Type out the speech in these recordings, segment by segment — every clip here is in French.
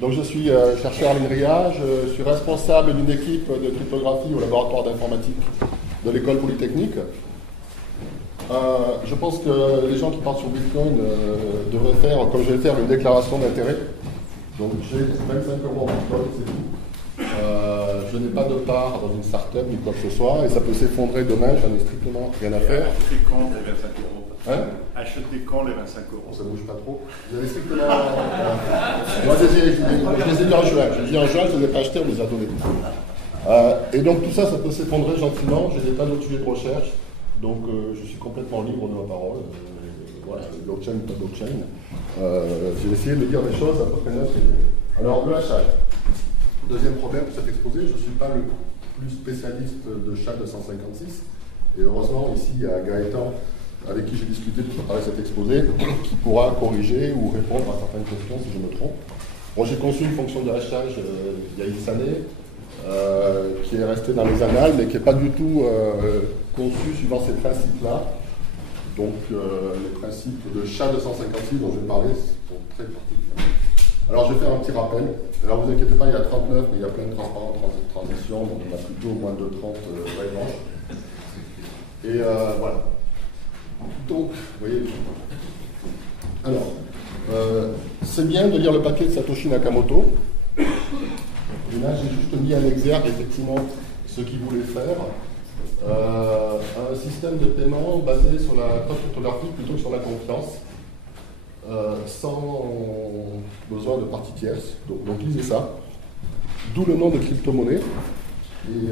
Donc je suis chercheur à l'INRIA, je suis responsable d'une équipe de cryptographie au laboratoire d'informatique de l'école polytechnique. Je pense que les gens qui partent sur Bitcoin devraient faire, comme je vais faire, une déclaration d'intérêt. Donc j'ai 25 euros en Bitcoin, c'est tout. Je n'ai pas de part dans une start-up ni quoi que ce soit, et ça peut s'effondrer demain, j'en ai strictement rien à faire. Acheter quand les 25 euros? Hein? Acheter quand les 25 euros? Ça ne bouge pas trop. Vous avez strictement. Moi, je les ai dit en juin. Je dis en juin, je ne les ai pas achetés, on les a donnés. Et donc tout ça, ça peut s'effondrer gentiment. Je n'ai pas d'autres sujets de recherche. Donc je suis complètement libre de ma parole. Voilà, blockchain, pas blockchain. J'ai essayé de dire des choses à peu près neutres. Alors, le hachage. Deuxième problème pour cet exposé, je ne suis pas le plus spécialiste de SHA-256. Et heureusement, ici, il y a Gaëtan, avec qui j'ai discuté pour préparer cet exposé, qui pourra corriger ou répondre à certaines questions si je me trompe. Bon, j'ai conçu une fonction de hachage il y a X années, qui est restée dans les annales, mais qui n'est pas du tout conçue suivant ces principes-là. Donc, les principes de SHA-256 dont je vais parler sont très particuliers. Alors, je vais faire un petit rappel. Alors, vous inquiétez pas, il y a 39, mais il y a plein de transitions, donc on a plutôt moins de 30 branches. Et voilà. Donc, vous voyez. Alors, c'est bien de lire le papier de Satoshi Nakamoto. Et là, j'ai juste mis en exergue, effectivement, ce qu'il voulait faire. Un système de paiement basé sur la cryptographie plutôt que sur la confiance, sans besoin de partie tierce. Donc lisez ça. D'où le nom de crypto-monnaie. Et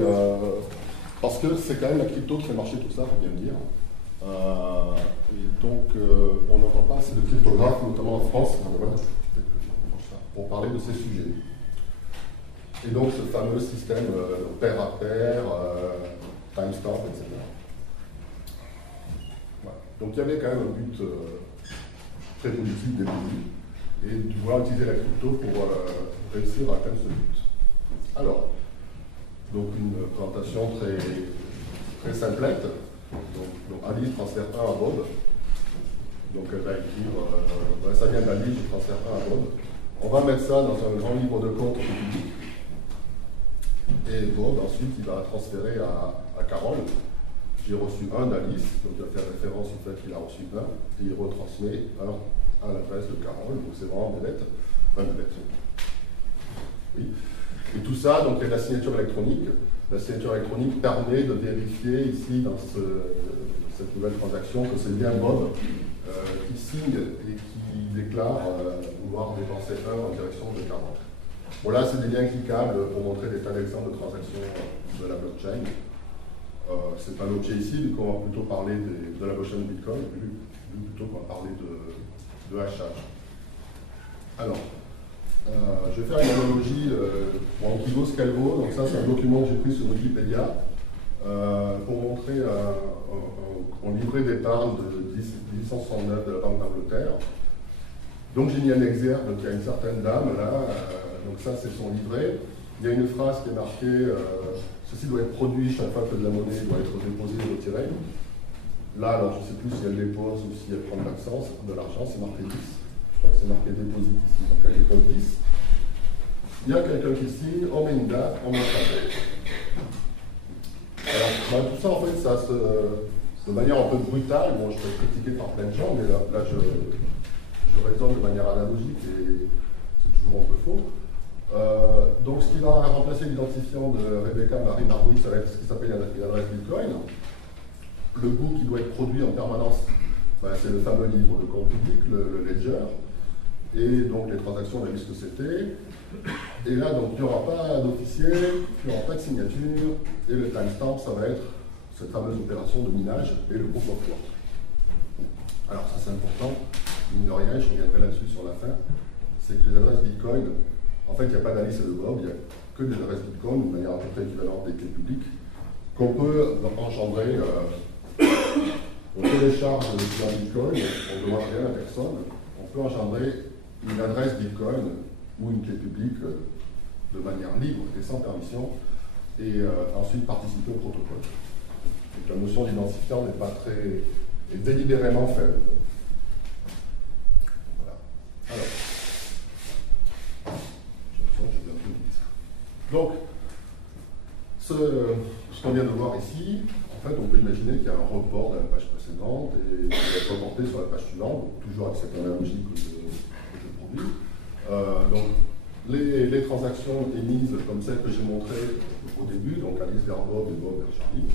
parce que c'est quand même la crypto qui fait marcher tout ça, faut bien le dire. Et donc, on n'entend pas assez de cryptographes, notamment en France, voilà, pour parler de ces sujets. Et donc, ce fameux système pair à pair, timestamp, etc. Voilà. Donc, il y avait quand même un but très positif dès le début, et de pouvoir utiliser la crypto pour réussir à atteindre ce but. Alors, donc une présentation très simplette. Donc Alice transfère 1 à Bob. Donc elle va écrire, ça vient d'Alice, je transfère 1 à Bob. On va mettre ça dans un grand livre de compte public. Et Bob, ensuite, il va transférer à Carole. J'ai reçu 1 d'Alice, donc il va faire référence au fait qu'il a reçu 1, et il retransmet 1 à l'adresse de Carole. Donc c'est vraiment des lettres, des lettres. Oui. Et tout ça, donc il y a de la signature électronique. La signature électronique permet de vérifier ici, dans cette nouvelle transaction, que c'est bien Bob qui signe et qui déclare vouloir dépenser 1 en direction de 40. Bon, là, c'est des liens cliquables pour montrer des tas d'exemples de transactions de la blockchain. Ce n'est pas l'objet ici, vu qu'on va plutôt parler de la blockchain Bitcoin, vu plutôt qu'on va parler de hachage. Alors, je vais faire une analogie en qui vaut ce qu'elle vaut. Donc ça, c'est un document que j'ai pris sur Wikipédia pour montrer un livret d'épargne de 1869 de la Banque d'Angleterre. Donc j'ai mis un exergue, donc il y a une certaine dame là, donc ça c'est son livret. Il y a une phrase qui est marquée ceci doit être produit chaque fois que de la monnaie doit être déposée ou retirée. Là, alors je ne sais plus si elle dépose ou si elle prend de l'argent, c'est marqué 10. Je crois que c'est marqué déposit ici, donc elle dépose 10. Il y a quelqu'un qui signe, on met une date, on met un tableau. Alors, tout ça, en fait, ça de manière un peu brutale, bon, je peux être critiqué par plein de gens, mais là je raisonne de manière analogique et c'est toujours un peu faux. Donc, ce qui va remplacer l'identifiant de Rebecca Marie Marwitz, ça va être ce qui s'appelle l'adresse Bitcoin. Le book qui doit être produit en permanence, c'est le fameux livre de compte public, le ledger. Et donc les transactions, on a vu ce que c'était. Et là, donc, il n'y aura pas d'officier, il n'y aura pas de signature, et le timestamp, ça va être cette fameuse opération de minage et le proof of work. Alors ça, c'est important, mine de rien, je reviendrai là-dessus sur la fin, c'est que les adresses Bitcoin, en fait, il n'y a pas d'Alice et de Bob, il n'y a que des adresses Bitcoin, de manière à peu près équivalente des clés publiques, qu'on peut engendrer. On télécharge le client Bitcoin, on ne demande rien à personne, on peut engendrer une adresse Bitcoin ou une clé publique de manière libre et sans permission, et ensuite participer au protocole. Donc la notion d'identifiant n'est pas très... est délibérément faible. Voilà. Alors, Donc, ce qu'on vient de voir ici, en fait, on peut imaginer qu'il y a un report de la page précédente et qu'il va être reporté sur la page suivante, donc toujours avec cette analogie que je produis. Donc, les transactions émises comme celles que j'ai montrées au début, donc Alice vers Bob et Bob vers Charlie,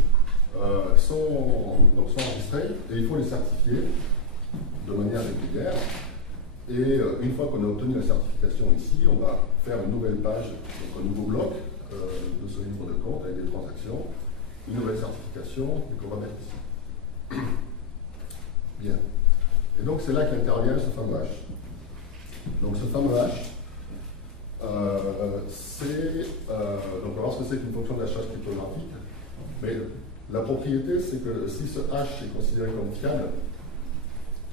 sont enregistrées et il faut les certifier de manière régulière. Et une fois qu'on a obtenu la certification ici, on va faire une nouvelle page, donc un nouveau bloc de ce livre de compte avec des transactions, une nouvelle certification et qu'on va mettre ici. Bien. Et donc c'est là qu'intervient ce fameux hash. Donc ce fameux hash, donc on va voir ce que c'est qu'une fonction d'hachage cryptographique. Mais la propriété, c'est que si ce hash est considéré comme fiable,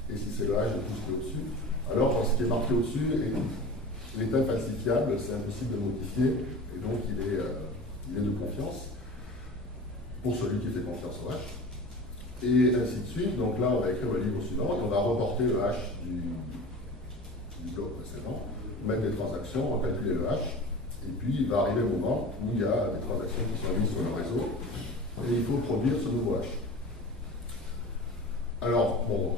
et si c'est le hash de tout ce qui est au-dessus, alors ce qui est marqué au-dessus est infalsifiable, c'est impossible de modifier, et donc il est de confiance pour celui qui fait confiance au hash. Et ainsi de suite. Donc là, on va écrire le livre suivant, et on va reporter le hash du bloc précédent, mettre des transactions, recalculer le hash, et puis il va arriver un moment où il y a des transactions qui sont mises sur le réseau, et il faut produire ce nouveau hash. Alors, bon,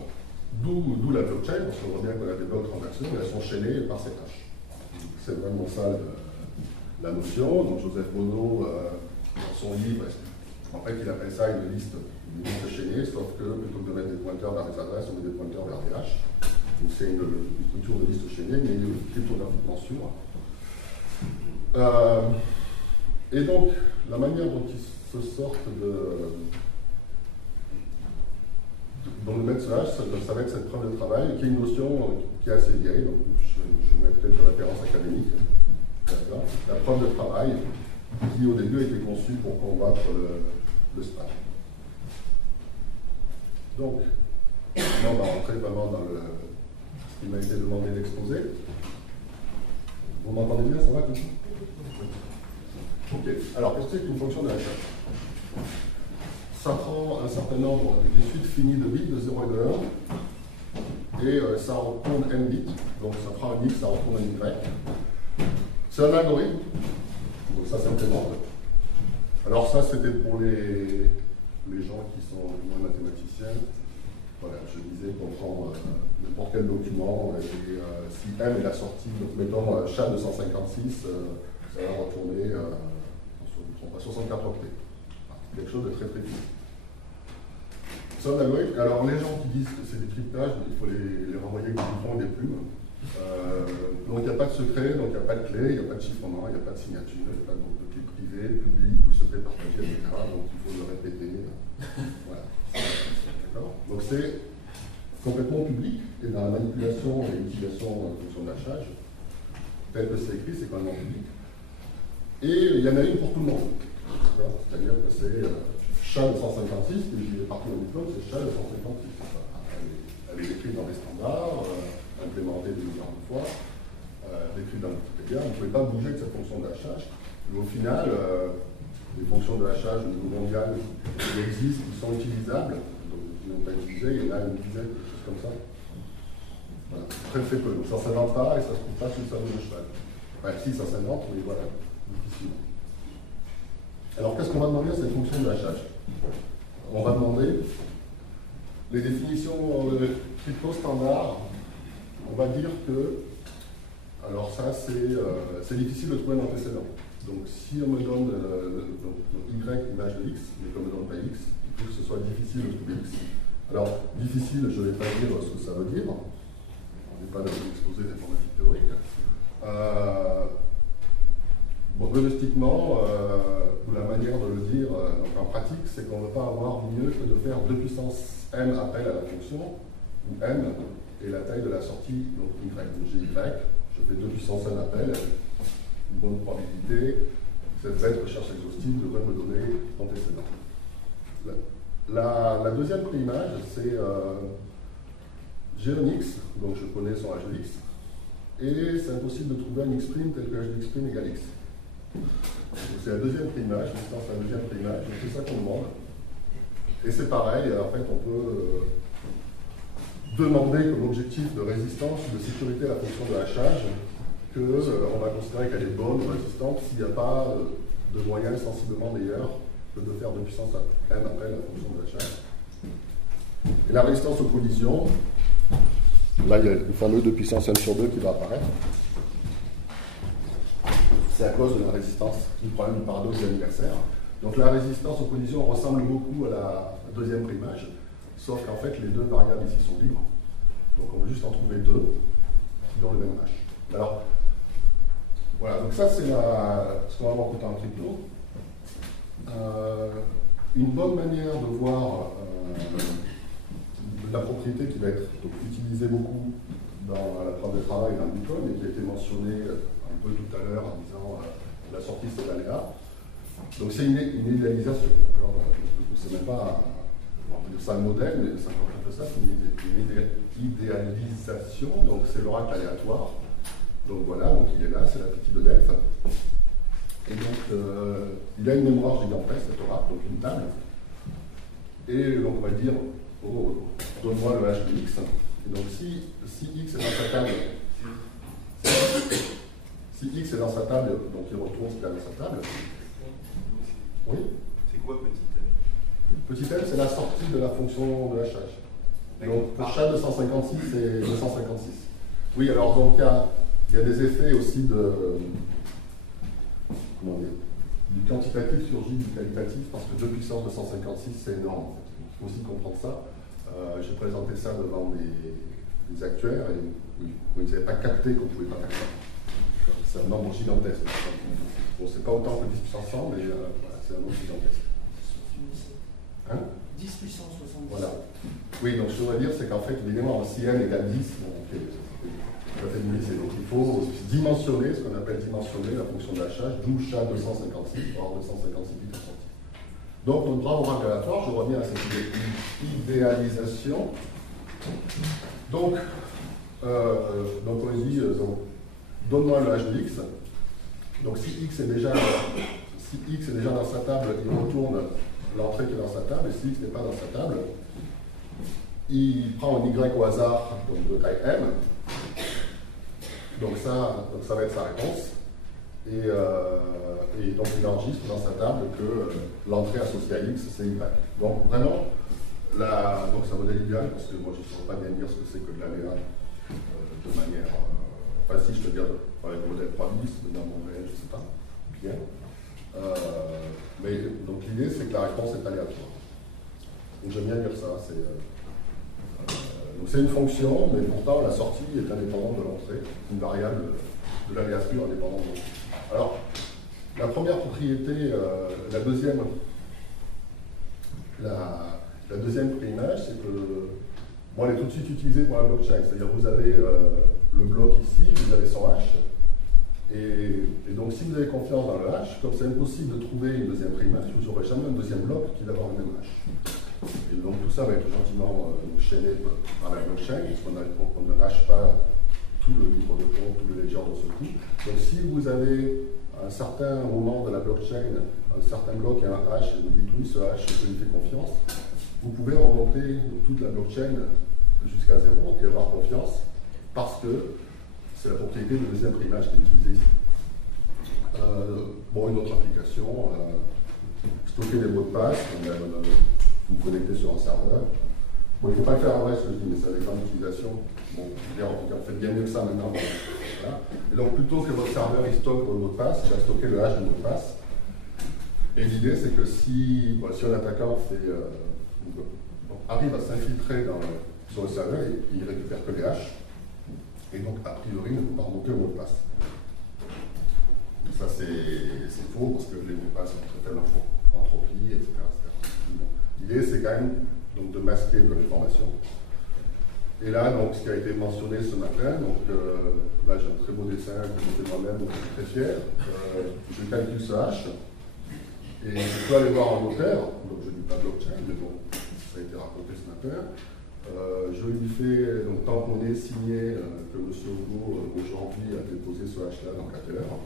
d'où la blockchain, parce qu'on voit bien qu'on a des blocs de transactions, mais elles sont chaînées par ces hash. C'est vraiment ça la notion. Donc Joseph Monod, dans son livre, en fait, il appelle ça une liste chaînée, sauf que plutôt que de mettre des pointeurs vers des adresses, on met des pointeurs vers des hash. Donc c'est une structure de liste chaînée, mais cryptographiquement sûre. Et donc, la manière dont ils se sortent de mettre ce hash, ça va être cette preuve de travail, qui est une notion qui est assez vieille, donc je vais mettre quelques références académiques. La preuve de travail, qui au début a été conçue pour combattre le spam. Donc, maintenant on va rentrer vraiment dans ce qui m'a été demandé d'exposer. Vous m'entendez bien, ça va comme ça? Ok, alors qu'est-ce que c'est qu'une fonction de hachage? Ça prend un certain nombre, des suites finies de bits, de 0 et de 1, et ça retourne n bits, donc ça prend un x, ça retourne un y. C'est un algorithme, donc ça s'implémente. Alors ça, c'était pour les gens qui sont moins mathématiciens. Voilà, je disais qu'on prend n'importe quel document, et si M est la sortie, donc mettons chat 256, ça va retourner, à 64 octets. Quelque chose de très précis. C'est un algorithme. Alors les gens qui disent que c'est des cryptages, il faut les renvoyer avec des boutons et des plumes. Donc il n'y a pas de secret, donc il n'y a pas de clé, il n'y a pas de chiffrement, il n'y a pas de signature, il n'y a pas de clé privée, publique ou secret partagé, etc. Donc il faut le répéter. Voilà. D'accord. Donc c'est complètement public, et dans la manipulation et l'utilisation de fonction d'hachage, tel que c'est écrit, c'est quand même public. Et il y en a une pour tout le monde. C'est-à-dire que c'est chat de 156, que j'ai partout dans le diplôme, c'est chat de 156. Elle est écrite dans les standards, implémentée des milliards de fois, décrite dans Wikipédia. Vous ne pouvez pas bouger de cette fonction de hachage. Mais au final, les fonctions de hachage au niveau mondial qui existent, qui sont utilisables, donc qui n'ont pas utilisé, il y en a une dizaine, quelque chose comme ça. Voilà, très peu. Donc ça ne s'invente pas et ça ne se trouve pas sur le cerveau de cheval. Enfin, si, ça s'invente, mais voilà, difficilement. Alors, qu'est-ce qu'on va demander à cette fonction de hachage? On va demander les définitions crypto standard. On va dire que, alors ça, c'est difficile de trouver un antécédent. Donc, si on me donne y image de x, mais qu'on ne me donne pas x, il faut que ce soit difficile de trouver x. Alors, difficile, je ne vais pas dire ce que ça veut dire. On n'est pas dans l'exposé d'informatique théorique. Bon, logistiquement, la manière de le dire donc en pratique, c'est qu'on ne veut pas avoir mieux que de faire 2 puissance m appels à la fonction, où m est la taille de la sortie, donc y. Donc j'ai y, je fais 2 puissance n appels, une bonne probabilité, cette bête recherche exhaustive devrait me donner l'antécédent. La deuxième préimage, c'est j'ai un x, donc je connais son h de x, et c'est impossible de trouver un x' tel que h de x' égale x. C'est la deuxième préimage, l'instance la deuxième préimage, donc c'est ça qu'on demande. Et c'est pareil, en fait, on peut demander comme objectif de résistance ou de sécurité à la fonction de hachage qu'on va considérer qu'elle est bonne ou résistante s'il n'y a pas de moyen sensiblement meilleur que de faire 2 puissance n après la fonction de la charge. Et la résistance aux collisions, là il y a le fameux 2 puissance n sur 2 qui va apparaître. C'est à cause de la résistance du problème du paradoxe de l'anniversaire. Donc la résistance aux collisions ressemble beaucoup à la deuxième primage, sauf qu'en fait les deux variables ici sont libres. Donc on va juste en trouver deux qui ont le même H. Alors, voilà, donc ça c'est ce qu'on va voir plus tard en crypto. Une bonne manière de voir la propriété qui va être utilisée beaucoup dans la preuve de travail dans le Bitcoin et qui a été mentionnée un peu tout à l'heure en disant la sortie c'est l'aléa. Donc c'est une idéalisation. C'est même pas, on peut dire ça un modèle, mais ça compte un peu ça, c'est une idéalisation, donc c'est l'oracle aléatoire. Donc voilà, donc il est là, c'est la petite de Delphes. Et donc il a une mémoire gigantesque, cet oracle, donc une table. Et donc on va dire, oh, donne-moi le H de X. Et donc si X est dans sa table, si X est dans sa table, donc il retourne ce qu'il y a dans sa table. Oui. C'est quoi petit m? Petit m, c'est la sortie de la fonction de hachage. Donc pour chaque 256, c'est 256. Oui, alors donc il y a des effets aussi de. Comment dire, du quantitatif surgit du qualitatif, parce que 2 puissance 256, c'est énorme. Il faut aussi comprendre ça. J'ai présenté ça devant des actuaires et oui, ils n'avaient pas capté qu'on ne pouvait pas faire ça. C'est un nombre gigantesque. Bon, c'est pas autant que 10 puissance 100, mais voilà, c'est un nombre gigantesque. Hein? 10 puissance 70. Voilà. Oui, donc ce que je voudrais dire, c'est qu'en fait, évidemment, si n égale 10, bon, ok, tout à fait limité. Donc il faut dimensionner, ce qu'on appelle dimensionner la fonction de hachage, d'où chat 256, voire 256 bits ressentis. Donc notre brave oracle aléatoire, je reviens à cette idéalisation. Donc on dit, donne-moi le h de x. Donc si x est déjà dans sa table, il retourne l'entrée qui est dans sa table, et si x n'est pas dans sa table, il prend un y au hasard, donc de taille m. Donc ça va être sa réponse. Et donc il enregistre dans sa table que l'entrée associée à x, c'est y. Donc vraiment, donc c'est un modèle idéal, parce que moi je ne saurais pas bien dire ce que c'est que de l'aléa de manière. Enfin si, je te dis avec le modèle probabiliste, dans mon modèle, je ne sais pas. Bien. Mais donc l'idée c'est que la réponse est aléatoire. Donc j'aime bien dire ça. Donc c'est une fonction, mais pourtant la sortie est indépendante de l'entrée, une variable de l'aléature indépendante de l'entrée. Alors, la première propriété, la deuxième préimage, c'est que bon, elle est tout de suite utilisée pour la blockchain. C'est-à-dire vous avez le bloc ici, vous avez son hash, et donc si vous avez confiance dans le hash, comme c'est impossible de trouver une deuxième préimage, vous n'aurez jamais un deuxième bloc qui va avoir le même hash. Et donc tout ça va être gentiment chaîné par la blockchain, puisqu'on ne hache pas tout le livre de compte, tout le ledger de ce coup. Donc si vous avez à un certain moment de la blockchain, un certain bloc et un hash, et vous dites oui, ce hash, je lui fais confiance, vous pouvez remonter toute la blockchain jusqu'à zéro et avoir confiance, parce que c'est la propriété de deuxième primage qui est utilisée ici. Bon, une autre application, stocker les mots de passe, vous connectez sur un serveur. Bon, il ne faut pas le faire en vrai, ce que je dis, mais ça dépend de l'utilisation. Bon, on fait bien mieux que ça maintenant. Voilà. Et donc, plutôt que votre serveur il stocke vos mots de passe, il va stocker le hash de mot de passe. Et l'idée, c'est que si un attaquant arrive à s'infiltrer sur le serveur, il ne récupère que les hashes. Et donc, a priori, il ne peut pas remonter au mot de passe. Ça, c'est faux, parce que les mots de passe sont très faibles en entropie, etc. Bon. L'idée, c'est quand même donc, de masquer de l'information. Et là, donc, ce qui a été mentionné ce matin, donc là, j'ai un très beau dessin que j'ai fait moi-même, donc je suis très fier. Je calcule ce hash, et je peux aller voir un auteur, donc je ne dis pas blockchain, mais bon, ça a été raconté ce matin. Je lui fais donc tamponner, signer que M. Hugo aujourd'hui a déposé ce hash-là dans 4 heures.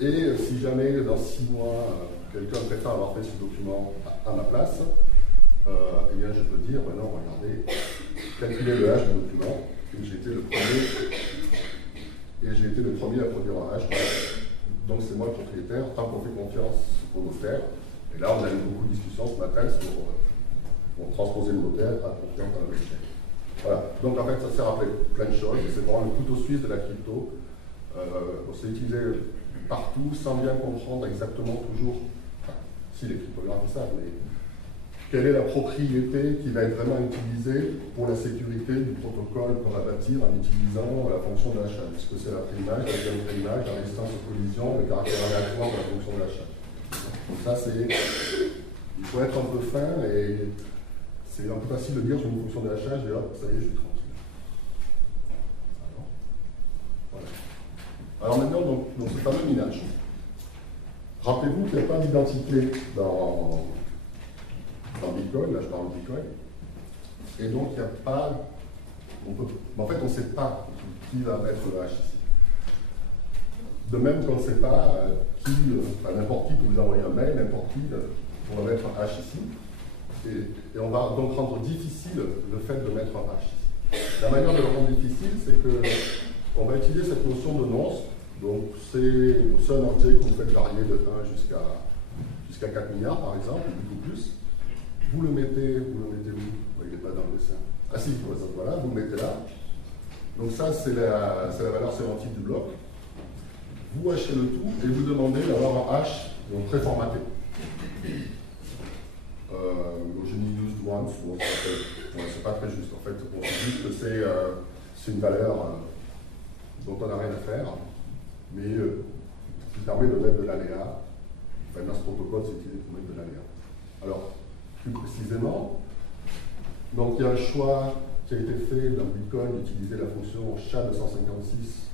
Et si jamais dans 6 mois, quelqu'un préfère avoir fait ce document à ma place, eh bien je peux dire, non, regardez, calculer le hash du document, et j'ai été le premier et j'ai été le premier à produire un hash. Donc c'est moi le propriétaire, tant qu'on fait confiance au notaire. Et là, on a eu beaucoup de discussions ce matin pour transposer le notaire à confiance dans la blockchain. Voilà. Donc en fait, ça sert à plein de choses. C'est vraiment le couteau suisse de la crypto. On s'est utilisé partout sans bien comprendre exactement toujours, enfin, si les cryptographes savent, mais quelle est la propriété qui va être vraiment utilisée pour la sécurité du protocole qu'on va bâtir en utilisant la fonction de l'achat. Est-ce que c'est la préimage, la deuxième préimage, la résistance aux collisions, le caractère aléatoire de la fonction de l'achat. Donc ça, il faut être un peu fin et c'est un peu facile de dire sur une fonction de l'achat, je dis hop, ça y est, je suis tranquille. Voilà. Alors maintenant, donc ce fameux minage. Rappelez-vous qu'il n'y a pas d'identité dans Bitcoin, là je parle de Bitcoin, et donc il n'y a pas, en fait on ne sait pas qui va mettre le hash ici. De même qu'on ne sait pas n'importe qui peut vous envoyer un mail, n'importe qui pourra mettre un hash ici, et on va donc rendre difficile le fait de mettre un hash ici. La manière de le rendre difficile, c'est qu'on va utiliser cette notion de nonce, donc c'est un entier que vous faites varier de 1 jusqu'à 4 milliards par exemple, ou beaucoup plus. Vous le mettez où? Il n'est pas dans le dessin. Ah si, voilà, vous le mettez là. Donc ça, c'est la valeur sémantique du bloc. Vous hachez le tout et vous demandez d'avoir un hash donc préformaté. Eugenie used once, c'est pas très juste. En fait, on dit juste que c'est une valeur dont on n'a rien à faire, mais qui permet de mettre de l'aléa. Enfin, dans ce protocole, c'est utilisé pour mettre de l'aléa. Alors, plus précisément, donc il y a un choix qui a été fait dans Bitcoin d'utiliser la fonction SHA-256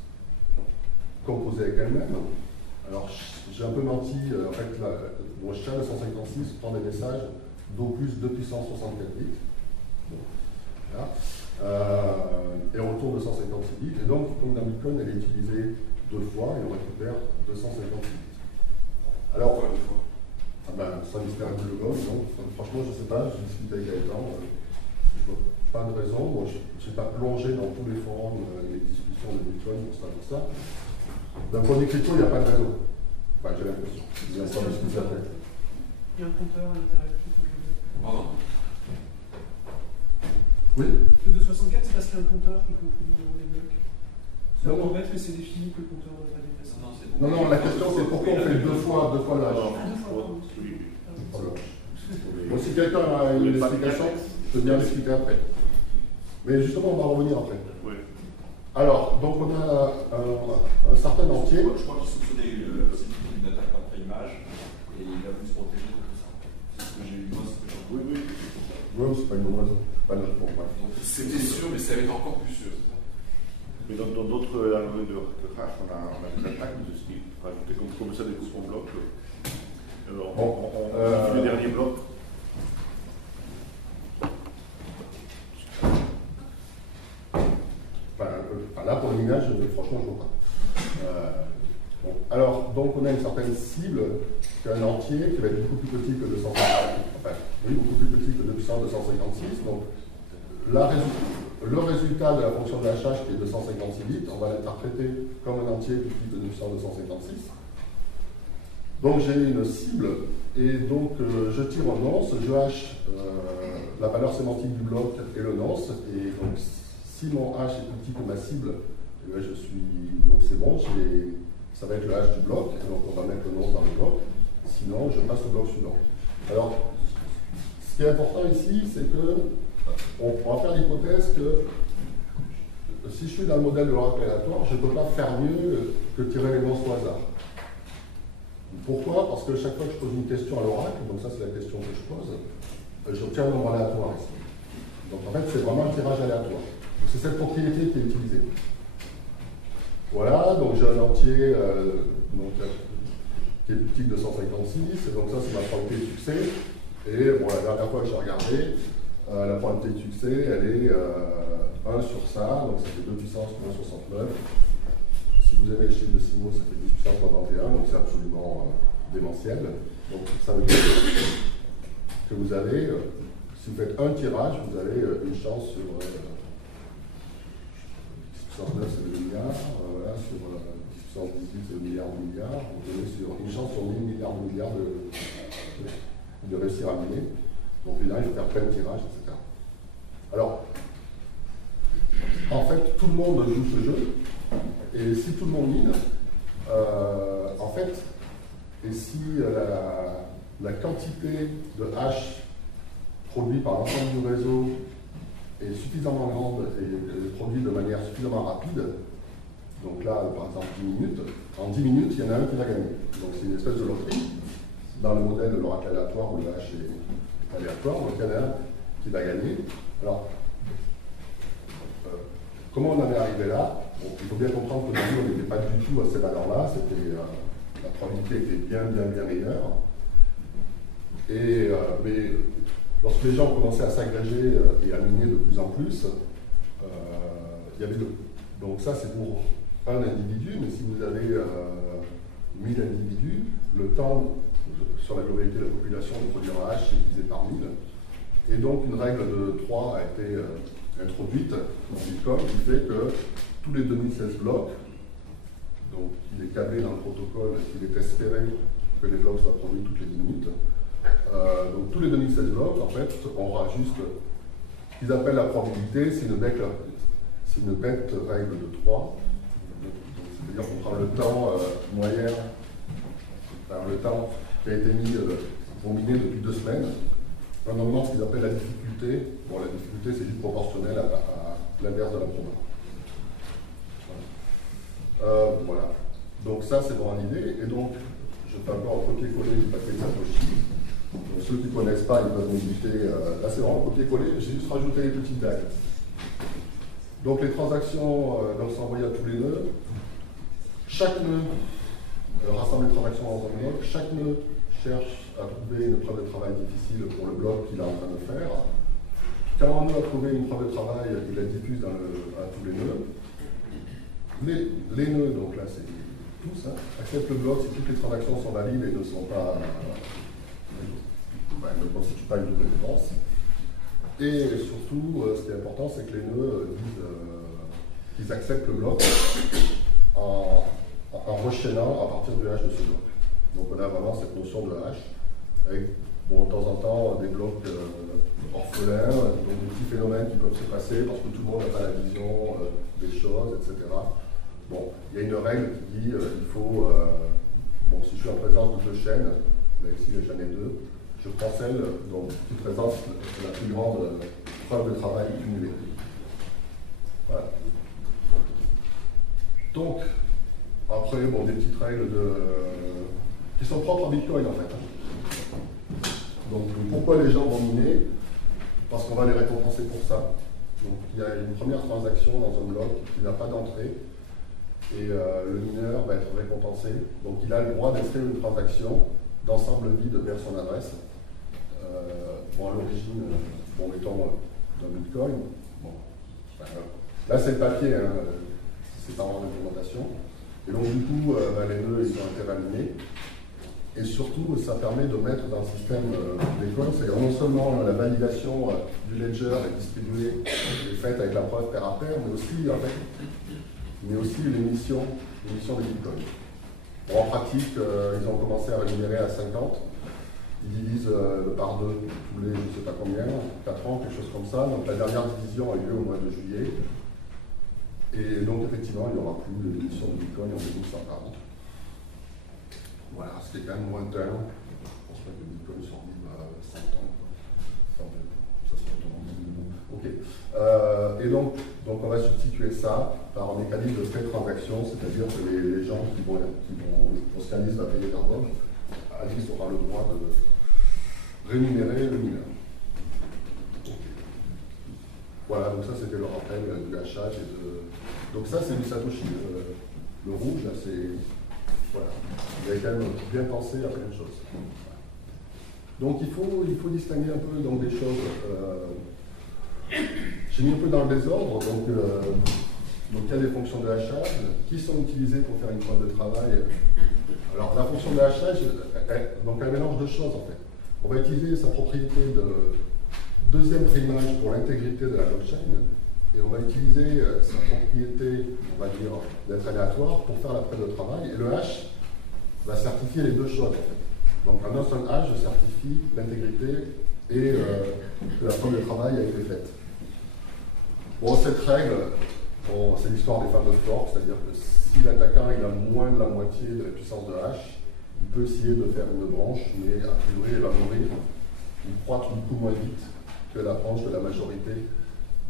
composée avec elle-même. Alors j'ai un peu menti, en fait, mon SHA-256 prend des messages d'O+2 puissance 64 bits. Donc, voilà. Et on retourne 256 bits. Et donc dans Bitcoin, elle est utilisée 2 fois et on récupère 256 bits. Alors, Pourquoi 2 fois? Ça mystère le logo, donc franchement je ne sais pas, j'ai discuté avec Gaëtan, je vois pas de raison, moi je n'ai pas plongé dans tous les forums et les discussions de Bitcoin pour ça. D'un point de vue crypto, il n'y a pas de raison. Enfin j'ai l'impression. Il y a pas discuté après. Il y a un compteur à l'intérieur qui conclut. Pardon? Oui. Le 264, c'est parce qu'il y a un compteur qui conclut les blocs. C'est un peu bête, mais c'est défini que le compteur ne va pas dépasser. Non, la question c'est pourquoi on fait deux fois l'âge. Bon, si quelqu'un a une explication, je veux bien l'expliquer après. Mais justement, on va revenir après. Oui. Alors, donc on a un certain entier. Je crois qu'il soupçonnait une attaque après image et il a voulu se protéger contre ça. C'est ce que j'ai eu, moi, c'est ce que j'ai entendu. Oui, c'est pas une bonne raison. Pas de raison. C'était sûr, mais ça va être encore plus sûr. Mais dans d'autres algorithmes de hash, on a des attaques de ce type. Rajouter comme ça des coups en bloc. Alors, on fait le dernier bloc. Là, pour le minage, franchement, je ne vois pas. Bon. Alors, donc, on a une certaine cible qui est un entier qui va être beaucoup plus petit que 256. Enfin, oui, beaucoup plus petit que 256. Donc, le résultat de la fonction de hachage qui est 256 bits, on va l'interpréter comme un entier plus petit que 256. Donc j'ai une cible, et donc je tire un nonce, je hache la valeur sémantique du bloc et le nonce, et donc si mon hash est plus petit que ma cible, et bien donc c'est bon, ça va être le hash du bloc, et donc on va mettre le nonce dans le bloc, sinon je passe au bloc suivant. Alors, ce qui est important ici, c'est que on va faire l'hypothèse que si je suis dans le modèle de l'oracle aléatoire, je ne peux pas faire mieux que tirer les nonces au hasard. Pourquoi? Parce que chaque fois que je pose une question à l'oracle, donc ça c'est la question que je pose, j'obtiens un nombre aléatoire ici. Donc en fait c'est vraiment un tirage aléatoire. C'est cette propriété qui est utilisée. Voilà, donc j'ai un entier qui est plus petit que 256, et donc ça c'est ma probabilité de succès. Et bon, la dernière fois que j'ai regardé, la probabilité de succès elle est 1 sur ça, donc ça fait 2 puissance moins 69. Si vous avez le chiffre de 6 mots, ça fait 10 puissance moins 21, donc c'est absolument démentiel. Donc ça veut dire que vous avez, si vous faites un tirage, vous avez une chance sur puissance 9 c'est 2 milliards, voilà, sur 10 puissance 18 c'est 2 milliards de milliards, donc on est sur une chance sur 1000 milliards de milliards de réussir à miner. Donc là, il faut faire plein de tirages, etc. Alors, en fait, tout le monde joue ce jeu, et si tout le monde mine, en fait, et si la quantité de hash produit par l'ensemble du réseau est suffisamment grande et produit de manière suffisamment rapide, donc là, par exemple, 10 minutes, en 10 minutes, il y en a un qui va gagner. Donc c'est une espèce de loterie. Dans le modèle de l'oracle aléatoire où le hash est aléatoire, donc il y en a un qui va gagner. Alors, comment on en est arrivé là? Bon, il faut bien comprendre que nous, on n'était pas du tout à ces valeurs-là, la probabilité était bien meilleure. Mais lorsque les gens ont commencé à s'agréger et à miner de plus en plus, il y avait donc ça c'est pour un individu, mais si vous avez 1000 individus, le temps sur la globalité de la population de produire un hash est divisé par 1000. Et donc une règle de 3 a été introduite dans Bitcoin qui fait que tous les 2016 blocs, donc il est câblé dans le protocole, il est espéré que les blocs soient produits toutes les 10 minutes. Donc tous les 2016 blocs, en fait, on rajuste ce qu'ils appellent la probabilité, c'est une bête règle de 3. C'est-à-dire qu'on prend le temps moyen, enfin, le temps qui a été mis pour miner depuis 2 semaines. On augmente ce qu'ils appellent la difficulté. Bon, la difficulté, c'est juste proportionnel à l'inverse de la proba. Voilà. Donc ça, c'est dans l'idée. Et donc, je fais encore un copier-coller du papier de Satoshi. Donc, ceux qui ne connaissent pas, ils peuvent modifier. Là, c'est vraiment copier-coller. J'ai juste rajouté les petites dagues. Donc, les transactions sont envoyées à tous les nœuds. Chaque nœud rassemble les transactions dans un bloc. Chaque nœud cherche à trouver une preuve de travail difficile pour le bloc qu'il est en train de faire. Quand un nœud a trouvé une preuve de travail, il la diffuse à tous les nœuds. Les nœuds, donc là c'est tous, acceptent le bloc si toutes les transactions sont valides et ne sont pas, ne constituent pas une double réponse. Et surtout, ce qui est important, c'est que les nœuds disent qu'ils acceptent le bloc en rechaînant à partir du hash de ce bloc. Donc on a vraiment cette notion de hash, avec bon, de temps en temps des blocs orphelins, donc des petits phénomènes qui peuvent se passer parce que tout le monde n'a pas la vision des choses, etc. Bon, il y a une règle qui dit il faut, bon, si je suis en présence de 2 chaînes, là ici j'en ai 2, je prends celle donc, qui présente la plus grande preuve de travail cumulée. Voilà. Donc, après, bon, des petites règles qui sont propres à Bitcoin en fait. Donc, pourquoi les gens vont miner? Parce qu'on va les récompenser pour ça. Donc, il y a une première transaction dans un bloc qui n'a pas d'entrée et le mineur va être récompensé. Donc, il a le droit d'inscrire une transaction d'ensemble vide vers son adresse. Bon, à l'origine, bon, mettons dans Bitcoin. Bon, là, c'est le papier, hein, c'est pas en implémentation. Et donc, du coup, les nœuds, ils ont intérêt à miner. Et surtout, ça permet de mettre dans le système Bitcoin, c'est-à-dire non seulement la validation du ledger est distribuée et faite avec la preuve pair à pair, mais aussi, en fait, l'émission des bitcoins. Bon, en pratique, ils ont commencé à rémunérer à 50. Ils divisent par 2 tous les, je ne sais pas combien, 4 ans, quelque chose comme ça. Donc la dernière division a eu lieu au mois de juillet. Et donc, effectivement, il n'y aura plus d'émission de bitcoin en 2140. Voilà, ce qui est quand même lointain. Je pense pas que le bitcoin survive à 100 ans. Ça se retourne. Ok. Et donc, on va substituer ça par un mécanisme de pré-transaction, c'est-à-dire que les gens qui vont Oscalis va payer leur bloc, Alice aura le droit de rémunérer le mineur. Okay. Voilà, donc ça c'était le rappel du hachage. Donc ça c'est du Satoshi. Le rouge, là c'est. Voilà. Vous avez quand même bien pensé à plein de choses. Donc il faut distinguer un peu donc, des choses. J'ai mis un peu dans le désordre. Donc il y a des fonctions de hachage qui sont utilisées pour faire une preuve de travail. Alors la fonction de hachage, elle mélange 2 choses en fait. On va utiliser sa propriété de deuxième primage pour l'intégrité de la blockchain et on va utiliser sa propriété, on va dire, d'être aléatoire pour faire la preuve de travail, et le hash va certifier les deux choses en fait. Donc en un seul hash, je certifie l'intégrité et que la preuve de travail a été faite. Bon, cette règle, bon, c'est l'histoire des fameuses forks, c'est-à-dire que si l'attaquant il a moins de la moitié de la puissance de hash, il peut essayer de faire une branche, mais a priori elle va mourir ou croître beaucoup moins vite que la branche de la majorité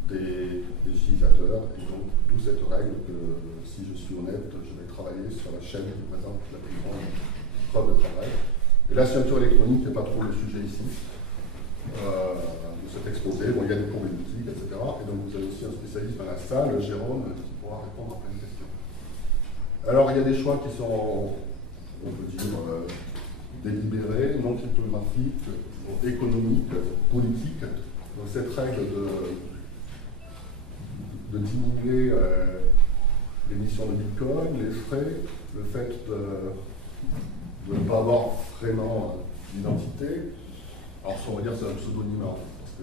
des utilisateurs. Et donc, d'où cette règle que si je suis honnête, je vais travailler sur la chaîne qui présente la plus grande preuve de travail. Et la signature électronique n'est pas trop le sujet ici. De cet exposé, bon, il y a des problématiques, etc. Et donc vous avez aussi un spécialiste dans la salle, Jérôme, qui pourra répondre à plein de questions. Alors il y a des choix qui sont, on peut dire, délibérés, non cryptographiques, économiques, politiques. Donc cette règle de diminuer l'émission de Bitcoin, les frais, le fait de ne pas avoir vraiment d'identité. Alors, on va dire que c'est un pseudonyme, parce que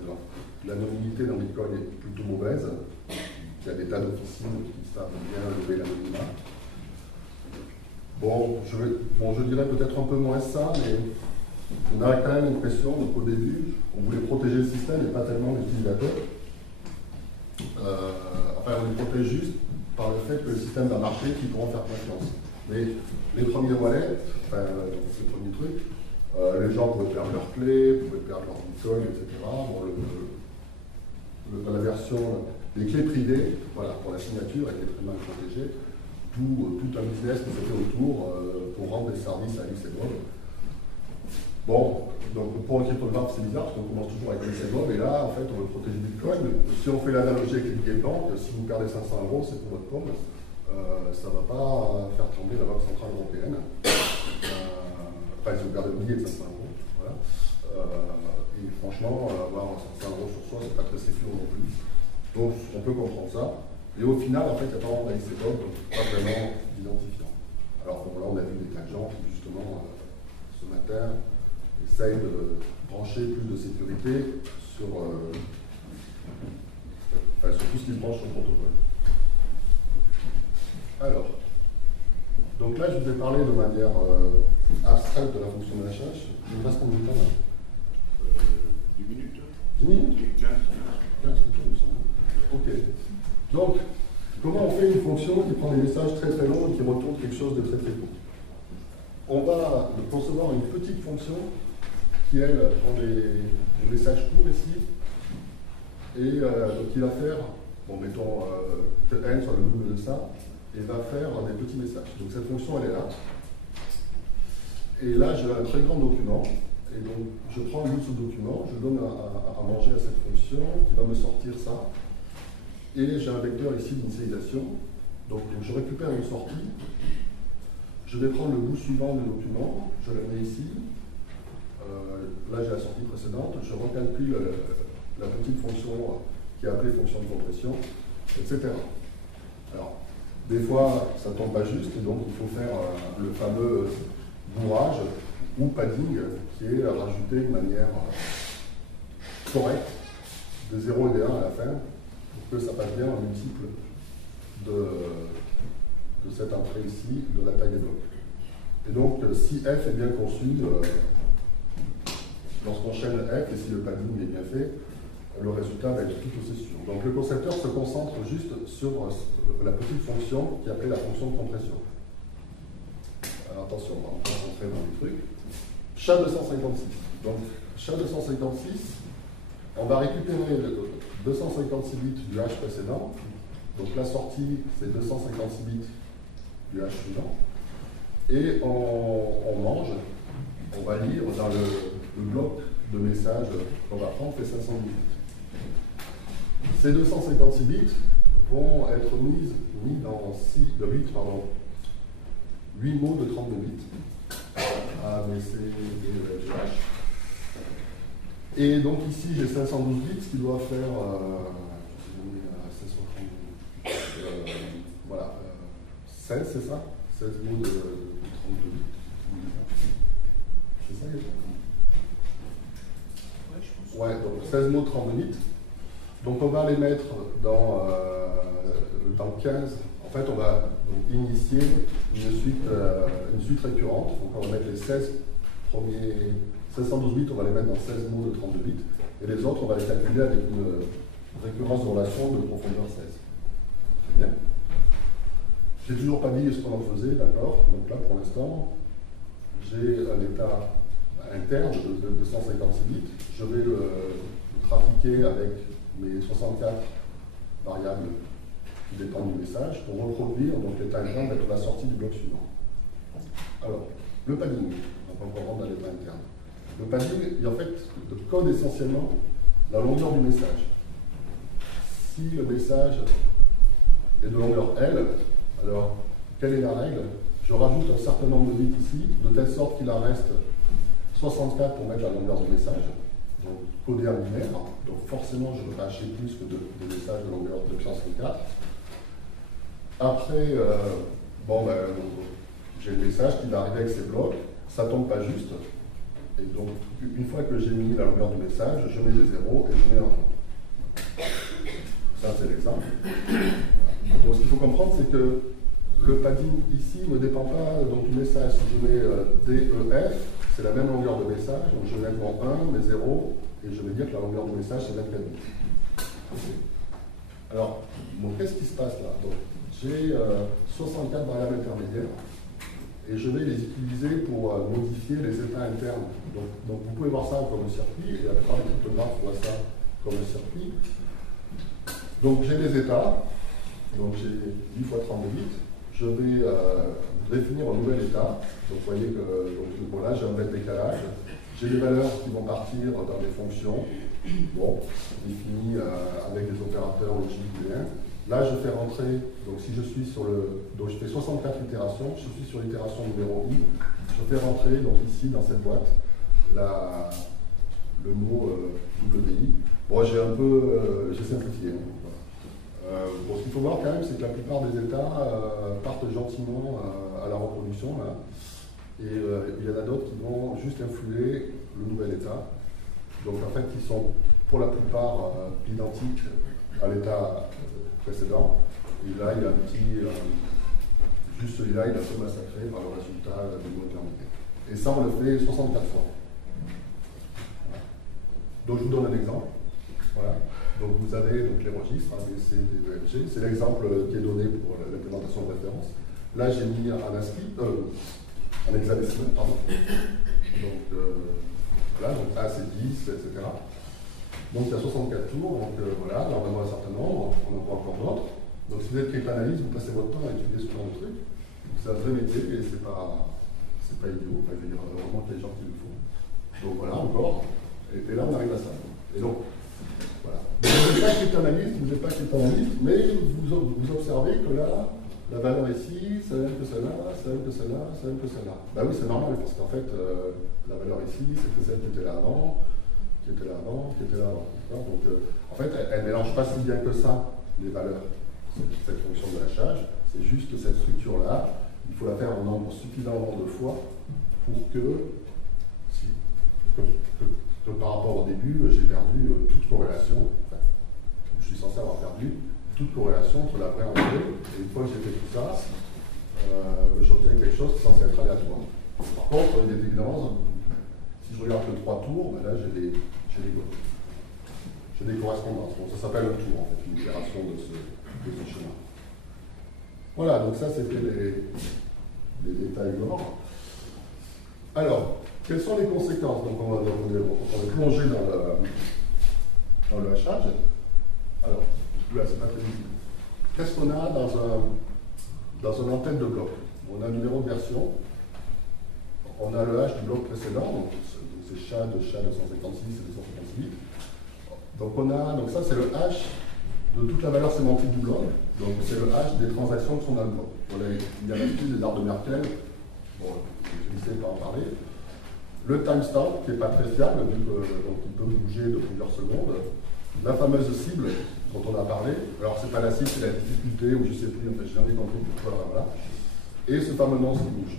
l'anonymité dans Bitcoin est plutôt mauvaise. Il y a des tas d'officines qui savent bien lever l'anonymat. Bon, je dirais peut-être un peu moins ça, mais on a quand même l'impression qu'au début, on voulait protéger le système et pas tellement l'utilisateur. Enfin, on les protège juste par le fait que le système va marcher, qu'ils pourront faire confiance. Mais les premiers wallets, enfin, ces premiers trucs, les gens pouvaient perdre leurs clés, pouvaient perdre leur bitcoin, etc. Bon, la version, les clés privées, voilà, pour la signature, étaient très mal protégées. Tout un business qui s'est fait autour pour rendre des services à Alice et Bob. Bon, donc pour un cryptographe, c'est bizarre parce qu'on commence toujours avec Alice et Bob, et là, en fait, on veut protéger Bitcoin. Si on fait l'analogie avec les billets de banque, si vous perdez 500 €, c'est pour votre pomme. Ça ne va pas faire tomber la Banque Centrale Européenne. Enfin, si vous perdez le billet de 500 €. Voilà. Et franchement, avoir 500 € sur soi, c'est pas très sécure non plus. Donc, on peut comprendre ça. Et au final, en fait, il n'y a pas vraiment d'Alice et Bob, pas vraiment d'identifiant. Alors, bon, là, on a vu des tas de gens qui, justement, ce matin, essayent de brancher plus de sécurité sur, sur tout ce qui se branche sur le protocole. Alors, donc là, je vous ai parlé de manière abstraite de la fonction de hachage. Il me reste combien de temps là 10 minutes. 10 minutes 15. 15 minutes, ok. Donc, comment on fait une fonction qui prend des messages très très longs et qui retourne quelque chose de très très court? On va concevoir une petite fonction qui, elle, prend des messages courts ici et qui va faire, bon, mettons que n soit le double de ça, et va faire des petits messages. Donc cette fonction, elle est là. Et là, j'ai un très grand document. Et donc, je prends le bout de ce document, je donne à manger à cette fonction qui va me sortir ça. Et j'ai un vecteur ici d'initialisation. Donc, je récupère une sortie. Je vais prendre le bout suivant du document, je le mets ici. Là, j'ai la sortie précédente. Je recalcule la petite fonction qui est appelée fonction de compression, etc. Alors, des fois, ça ne tombe pas juste, et donc il faut faire le fameux bourrage ou padding, qui est rajouter de manière correcte de 0 et de 1 à la fin, pour que ça passe bien en multiple de cette entrée ici, de la taille des blocs. Et donc, si f est bien conçu, lorsqu'on chaîne f, et si le padding est bien fait, le résultat va être tout aussi sûr. Donc le concepteur se concentre juste sur la petite fonction qui est appelée la fonction de compression. Alors attention, on va rentrer dans les trucs. SHA-256. Donc SHA-256, on va récupérer 256 bits du hash précédent. Donc la sortie, c'est 256 bits du hash suivant. Et on mange, on va lire dans le bloc de messages qu'on va prendre, fait 512 bits. Ces 256 bits vont être mis dans 8 mots de 32 bits. A, B, C, D, E, F, G, H. Et donc ici, j'ai 512 bits qui doivent faire, voilà, 16, c'est ça? 16 mots de 32 bits. C'est ça, les gens? Ouais, donc 16 mots de 32 bits. Donc on va les mettre dans 15. En fait, on va donc initier une suite récurrente. Donc on va mettre les 1612 bits, on va les mettre dans 16 mots de 32 bits. Et les autres, on va les calculer avec une récurrence de relation de profondeur 16. C'est bien. J'ai toujours pas dit ce qu'on en faisait, d'accord? Donc là, pour l'instant, j'ai un état interne de 156 bits. Je vais le trafiquer avec mes 64 variables qui dépendent du message pour reproduire donc l'état interne d'être la sortie du bloc suivant. Alors, le padding, on va encore rentrer dans l'état interne. Le padding, en fait, code essentiellement la longueur du message. Si le message est de longueur L, alors quelle est la règle? Je rajoute un certain nombre de bits ici, de telle sorte qu'il en reste 64 pour mettre la longueur du message, donc codé en binaire, donc forcément je vais hacher plus que des messages de longueur de puissance 4. Après, j'ai le message qui va arriver avec ces blocs, ça ne tombe pas juste, et donc une fois que j'ai mis la longueur du message, je mets des zéros et je mets un 1. Ça c'est l'exemple. Donc ce qu'il faut comprendre, c'est que le padding ici ne dépend pas donc, du message. Si je mets DEF, c'est la même longueur de message, donc je mets mon 1, mes 0, et je vais dire que la longueur du message c'est 24 bits. Alors, qu'est-ce qui se passe là? J'ai 64 variables intermédiaires, et je vais les utiliser pour modifier les états internes. Donc vous pouvez voir ça comme un circuit, et la plupart des cryptographes voient ça comme un circuit. Donc j'ai des états, donc j'ai 8 fois 32 bits. Je vais définir un nouvel état. Donc vous voyez que là j'ai un bête décalage. J'ai des valeurs qui vont partir dans des fonctions, définies avec des opérateurs logiques booléens. Là je fais rentrer, donc si je suis sur donc je fais 64 itérations, je suis sur l'itération numéro I, je fais rentrer donc ici dans cette boîte le mot WI. Bon, j'ai simplifié. Ce qu'il faut voir quand même, c'est que la plupart des états partent gentiment à la reproduction, là. Et il y en a d'autres qui vont juste influer le nouvel état. Donc en fait, ils sont pour la plupart identiques à l'état précédent. Et là, il y a un petit... juste celui-là, il est un peu massacré par le résultat du mot intermédiaire. Et ça, on le fait 64 fois. Voilà. Donc je vous donne un exemple. Voilà. Donc vous avez donc, les registres A, B, C, D, E, F, G. C'est l'exemple qui est donné pour l'implémentation de référence. Là, j'ai mis en ASCII, en hexadécimal, pardon. Donc voilà, donc A c'est 10, etc. Donc il y a 64 tours, donc voilà, là on en a un certain nombre, on en voit encore d'autres. Donc si vous êtes cryptanalyste, vous passez votre temps à étudier ce genre de truc. C'est un vrai métier et c'est pas idiot, enfin, je veux dire, heureusement qu'il y a des gens qui le font. Donc voilà, encore, et là on arrive à ça. Et donc, voilà. Vous n'êtes pas cryptanalyste, mais vous observez que là, la valeur ici, c'est la même que celle-là, c'est la même que celle-là, c'est la même que celle-là. Ben oui, c'est normal, parce qu'en fait, la valeur ici, c'était celle qui était là avant, qui était là avant, qui était là avant. Donc, en fait, elle ne mélange pas si bien que ça, les valeurs. Cette fonction de hachage, c'est juste cette structure-là, il faut la faire en nombre suffisamment de fois pour que par rapport au début, j'ai perdu toute corrélation, enfin, je suis censé avoir perdu toute corrélation entre la vraie entrée, et une fois que j'ai fait tout ça, j'obtiens quelque chose qui est censé être aléatoire. Par contre, il y a évidemment, si je regarde que 3 tours, ben là j'ai des correspondances. Bon, ça s'appelle un tour, en fait, une itération de ce chemin. Voilà, donc ça c'était les détails morts. Alors, quelles sont les conséquences? Donc on est plongé dans le hachage. Alors, là c'est pas très visible. Qu'est-ce qu'on a dans un en-tête de bloc? On a un numéro de version, on a le hash du bloc précédent, donc c'est SHA de 156 et 258. Donc ça c'est le hash de toute la valeur sémantique du bloc, donc c'est le hash des transactions qui sont dans le bloc. Il y a l'habitude des arts de Merkel, bon, je vais essayer de pas en parler. Le timestamp, qui n'est pas très fiable, vu qu'il peut bouger de plusieurs secondes. La fameuse cible dont on a parlé. Alors, c'est pas la cible, c'est la difficulté, ou je ne sais plus, en fait, je n'ai jamais compris pourquoi. Voilà. Et ce fameux nom qui bouge.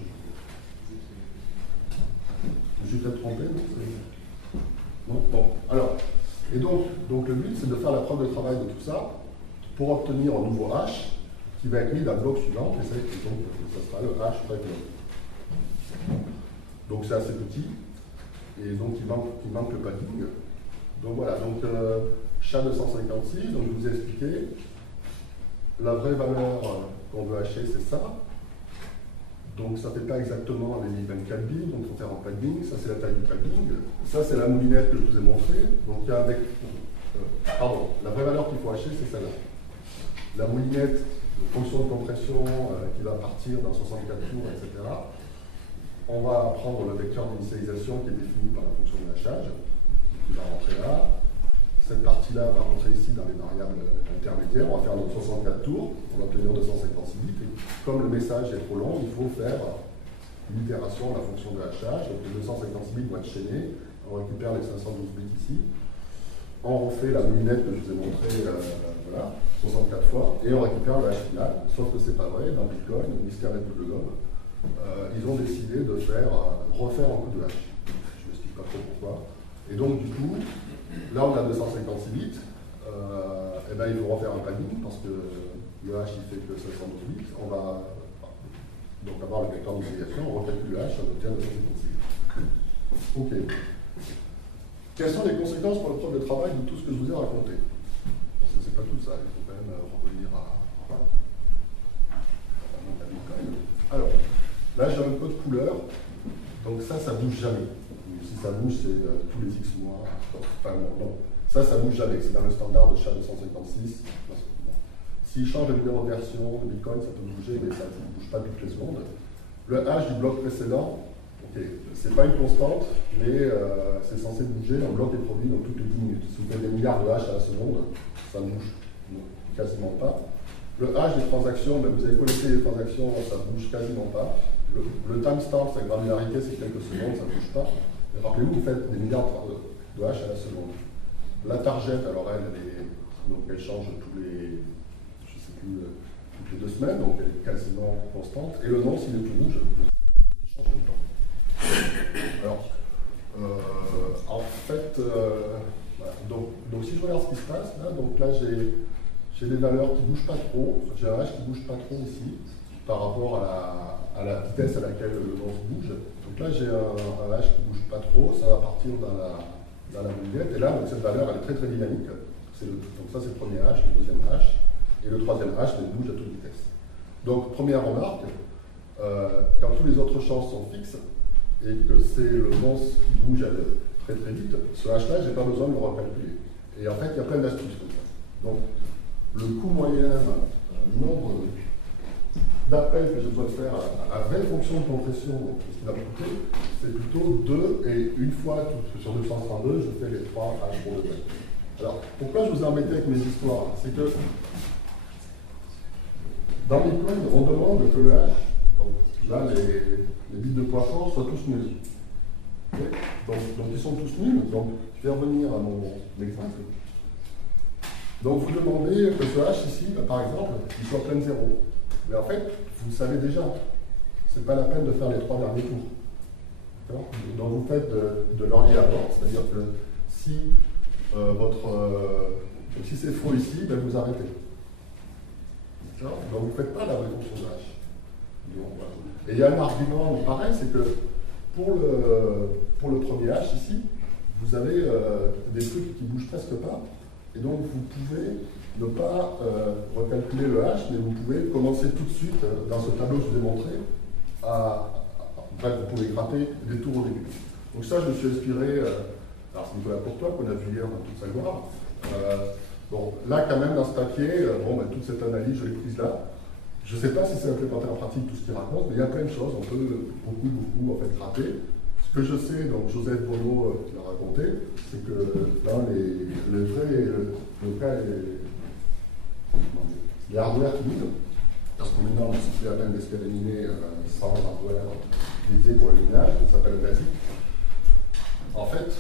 Je suis peut-être trompé, non? Non. Bon, alors, et donc, donc le but, c'est de faire la preuve de travail de tout ça pour obtenir un nouveau hash qui va être mis dans le bloc suivant, et ça sera le hash pré bloc. Donc c'est assez petit, et donc il manque le padding. Donc voilà, donc SHA-256, donc je vous ai expliqué, la vraie valeur qu'on veut hacher, c'est ça. Donc ça ne fait pas exactement les 24 bits, donc il faut faire un padding, ça c'est la taille du padding, ça c'est la moulinette que je vous ai montrée, donc il y a avec, pardon, la vraie valeur qu'il faut hacher, c'est celle-là. La moulinette, fonction de compression qui va partir dans 64 tours, etc. On va prendre le vecteur d'initialisation qui est défini par la fonction de hachage, qui va rentrer là. Cette partie-là va rentrer ici dans les variables intermédiaires. On va faire donc 64 tours pour obtenir 256 bits. Et comme le message est trop long, il faut faire une itération de la fonction de hachage. Donc les 256 bits vont être chaînés. On récupère les 512 bits ici. On refait la moulinette que je vous ai montrée, voilà, 64 fois, et on récupère le hash final. Sauf que c'est pas vrai, dans Bitcoin, mystère et double gomme, ils ont décidé de refaire un coup de hash. Je ne m'explique pas trop pourquoi. Et donc du coup, là on a 256 bits, et ben, il faut refaire un padding parce que le hash il fait que 512 bits. On va donc avoir le vecteur d'initialisation, on recalcule le hash, on obtient 256 bits. Ok. Quelles sont les conséquences pour le preuve de travail de tout ce que je vous ai raconté? Parce que c'est pas tout ça, il faut quand même revenir à Bitcoin. Alors, là j'ai un code couleur, donc ça bouge jamais. Si ça bouge, c'est tous les X mois. Enfin non, ça bouge jamais, c'est dans le standard de SHA-256. S'il change de numéro de version de Bitcoin, ça peut bouger, mais ça ne bouge pas toutes les secondes. Le hash du bloc précédent, c'est pas une constante, mais c'est censé bouger. Un bloc est produit dans toutes les 10 minutes. Si vous faites des milliards de hash à la seconde, ça ne bouge quasiment pas. Le hash des transactions, ben, vous avez collecté les transactions, ça ne bouge quasiment pas. Le timestamp, sa granularité, c'est quelques secondes, ça ne bouge pas. Et rappelez-vous, vous faites des milliards de hash à la seconde. La target, alors elle change tous les, je sais plus, toutes les 2 semaines, donc elle est quasiment constante. Et le nonce, il est tout rouge, il change tout le temps. Alors, en fait, voilà. donc si je regarde ce qui se passe, là j'ai des valeurs qui ne bougent pas trop, j'ai un hash qui ne bouge pas trop ici, par rapport à la vitesse à laquelle le nonce bouge. Donc là j'ai un hash qui ne bouge pas trop, ça va partir dans la moulinette, et là donc, cette valeur elle est très très dynamique. Donc ça c'est le premier hash, le deuxième hash, et le troisième hash il bouge à toute vitesse. Donc première remarque, quand tous les autres champs sont fixes, et que c'est le nonce qui bouge très très vite, ce hash-là, je n'ai pas besoin de le recalculer. Et en fait, il y a plein d'astuces comme ça. Donc, le coût moyen, le nombre d'appels que je dois faire à vraie fonction de compression, donc ce qui va me coûter, c'est plutôt 2, et une fois sur 232, je fais les 3 hash pour le temps. Alors, pourquoi je vous ai embêté avec mes histoires? C'est que dans Bitcoin, on demande que le hash, donc là, les bits de poids fort soient tous nuls. Okay, donc ils sont tous nuls, donc je vais revenir à mon exemple. Donc vous demandez que ce hash ici, par exemple, il soit plein de 0. Mais en fait, vous le savez déjà, ce n'est pas la peine de faire les 3 derniers tours. Donc vous faites de l'early abort, c'est-à-dire que si si c'est faux ici, ben vous arrêtez. Donc vous ne faites pas la vraie fonction de hash. Donc, voilà. Et il y a un argument pareil, c'est que pour le premier hash ici, vous avez des trucs qui ne bougent presque pas, et donc vous pouvez ne pas recalculer le hash, mais vous pouvez commencer tout de suite, dans ce tableau que je vous ai montré, bref, vous pouvez gratter des tours au début. Donc ça, je me suis inspiré, alors c'est Nicolas Courtois qu'on a vu hier dans toute sa gloire. Bon, là quand même, dans ce papier, toute cette analyse, je l'ai prise là. Je ne sais pas si c'est implémenté en pratique tout ce qu'il raconte, mais il y a plein de choses, on peut beaucoup en fait gratter. Ce que je sais, donc Joseph Bono qui l'a raconté, c'est que là, les hardware qui minent, parce que maintenant on ne suffit à peine d'espérer miner sans hardware dédié pour le minage, ça s'appelle le BASIC. En fait,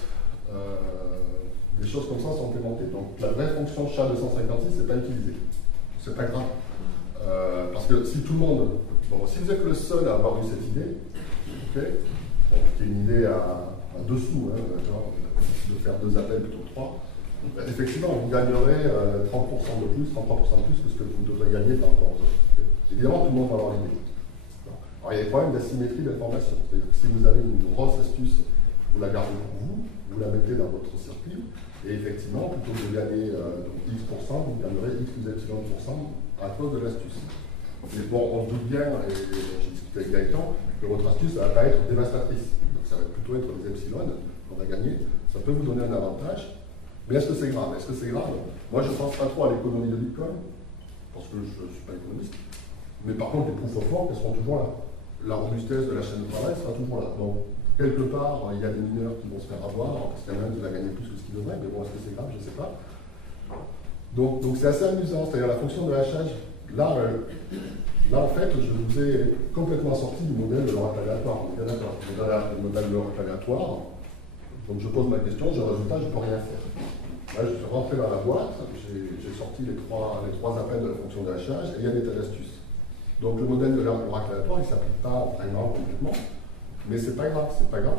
des choses comme ça sont implémentées. Donc la vraie fonction SHA-256 n'est pas utilisée. C'est pas grave. Parce que si tout le monde, si vous êtes le seul à avoir eu cette idée, okay, qui est une idée à dessous, de faire 2 appels plutôt que 3, Effectivement, vous gagnerez 30% de plus, 33% de plus que ce que vous devrez gagner par rapport aux autres. Évidemment, tout le monde va avoir l'idée. Alors, il y a des problèmes d'asymétrie d'information. C'est-à-dire que si vous avez une grosse astuce, vous la gardez pour vous la mettez dans votre circuit, et effectivement, plutôt que de gagner X%, vous gagnerez X plus epsilon % à cause de l'astuce. Mais bon, on se doute bien, et j'ai discuté avec Gaëtan, que votre astuce ne va pas être dévastatrice. Donc ça va plutôt être des epsilon qu'on va gagner. Ça peut vous donner un avantage. Mais est-ce que c'est grave? Est-ce que c'est grave? Moi, je ne pense pas trop à l'économie de Bitcoin, parce que je ne suis pas économiste. Mais par contre, les proof of work, elles seront toujours là. La robustesse de la chaîne de travail sera toujours là. Donc, quelque part, il y a des mineurs qui vont se faire avoir, parce qu'il y en a un qui va gagner plus que ce qu'il devrait, mais bon, est-ce que c'est grave? Je ne sais pas. Donc c'est assez amusant, c'est-à-dire la fonction de hachage. Là, en fait, je vous ai complètement sorti du modèle de l'oracle aléatoire. Le modèle de l'oracle aléatoire. Donc je pose ma question, j'ai le résultat, je ne peux rien faire. Là, je suis rentré dans la boîte, j'ai sorti les trois appels de la fonction de hachage, et il y a des tas d'astuces. Donc le modèle de l'oracle aléatoire, il ne s'applique pas vraiment complètement. Mais c'est pas grave,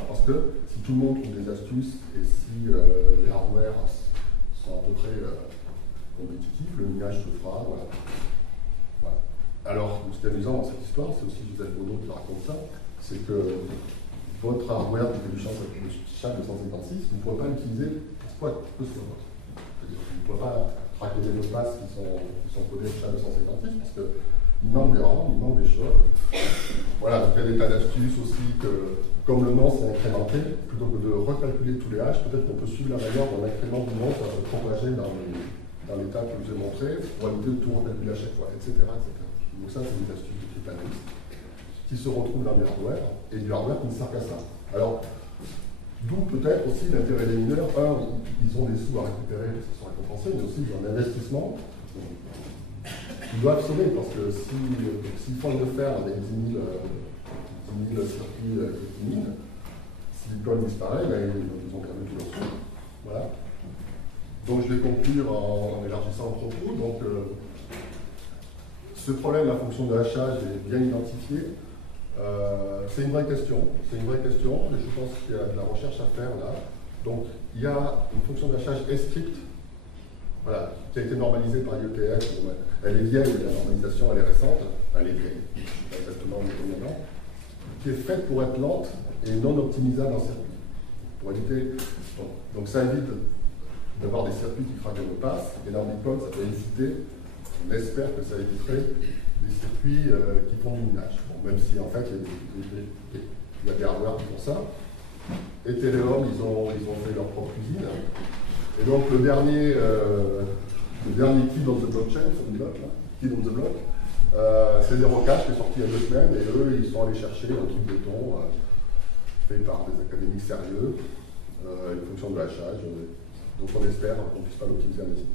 parce que si tout le monde trouve des astuces et si les hardware sont à peu près compétitifs, le minage se fera, voilà. Alors, ce qui est amusant dans cette histoire, c'est aussi Joseph Bono qui raconte ça, c'est que votre hardware qui fait du SHA-256, vous ne pouvez pas l'utiliser pour quoi que ce soit. C'est-à-dire que vous ne pouvez pas traquer des mots de passe qui sont codés SHA-256 parce que il manque des rangs, il manque des choses. Voilà, donc il y a des tas d'astuces aussi que, comme le nom c'est incrémenté, plutôt que de recalculer tous les hash, peut-être qu'on peut suivre la manière dont l'incrément du nom va se propager dans l'état que je vous ai montré, pour éviter de tout recalculer à chaque fois, etc. Donc ça, c'est des astuces de type analyste qui se retrouvent dans les hardware, et du hardware qui ne sert qu'à ça. Alors, d'où peut-être aussi l'intérêt des mineurs. Ils ont des sous à récupérer parce qu'ils sont récompensés, mais aussi ils ont un investissement. Ils doivent sauver parce que s'ils font le faire avec 10 000 circuits qui minent, si Bitcoin disparaît, ben, ils ont perdu tous leurs sous. Voilà. Donc je vais conclure en élargissant le propos. Donc, ce problème de la fonction de hachage est bien identifié. C'est une vraie question. Et je pense qu'il y a de la recherche à faire là. Donc il y a une fonction de hachage S-script. Voilà, qui a été normalisée par IETF. Elle est vieille, mais la normalisation elle est récente. Elle est vieille, pas exactement maintenant. Qui est faite pour être lente et non optimisable en circuit. Pour éviter. Donc ça évite d'avoir des circuits qui craquent le passe. Et dans Bitcoin, ça peut éviter, on espère que ça éviterait des circuits qui font du minage. Bon, même si en fait, il y a des hardware qui font ça. Ethereum, ils ont fait leur propre usine. Et donc le dernier key on the blockchain, key on the block, c'est Zerocash qui est sorti il y a 2 semaines, et eux, ils sont allés chercher un truc béton fait par des académiques sérieux, une fonction de hachage. Donc on espère qu'on ne puisse pas l'optimiser à musique.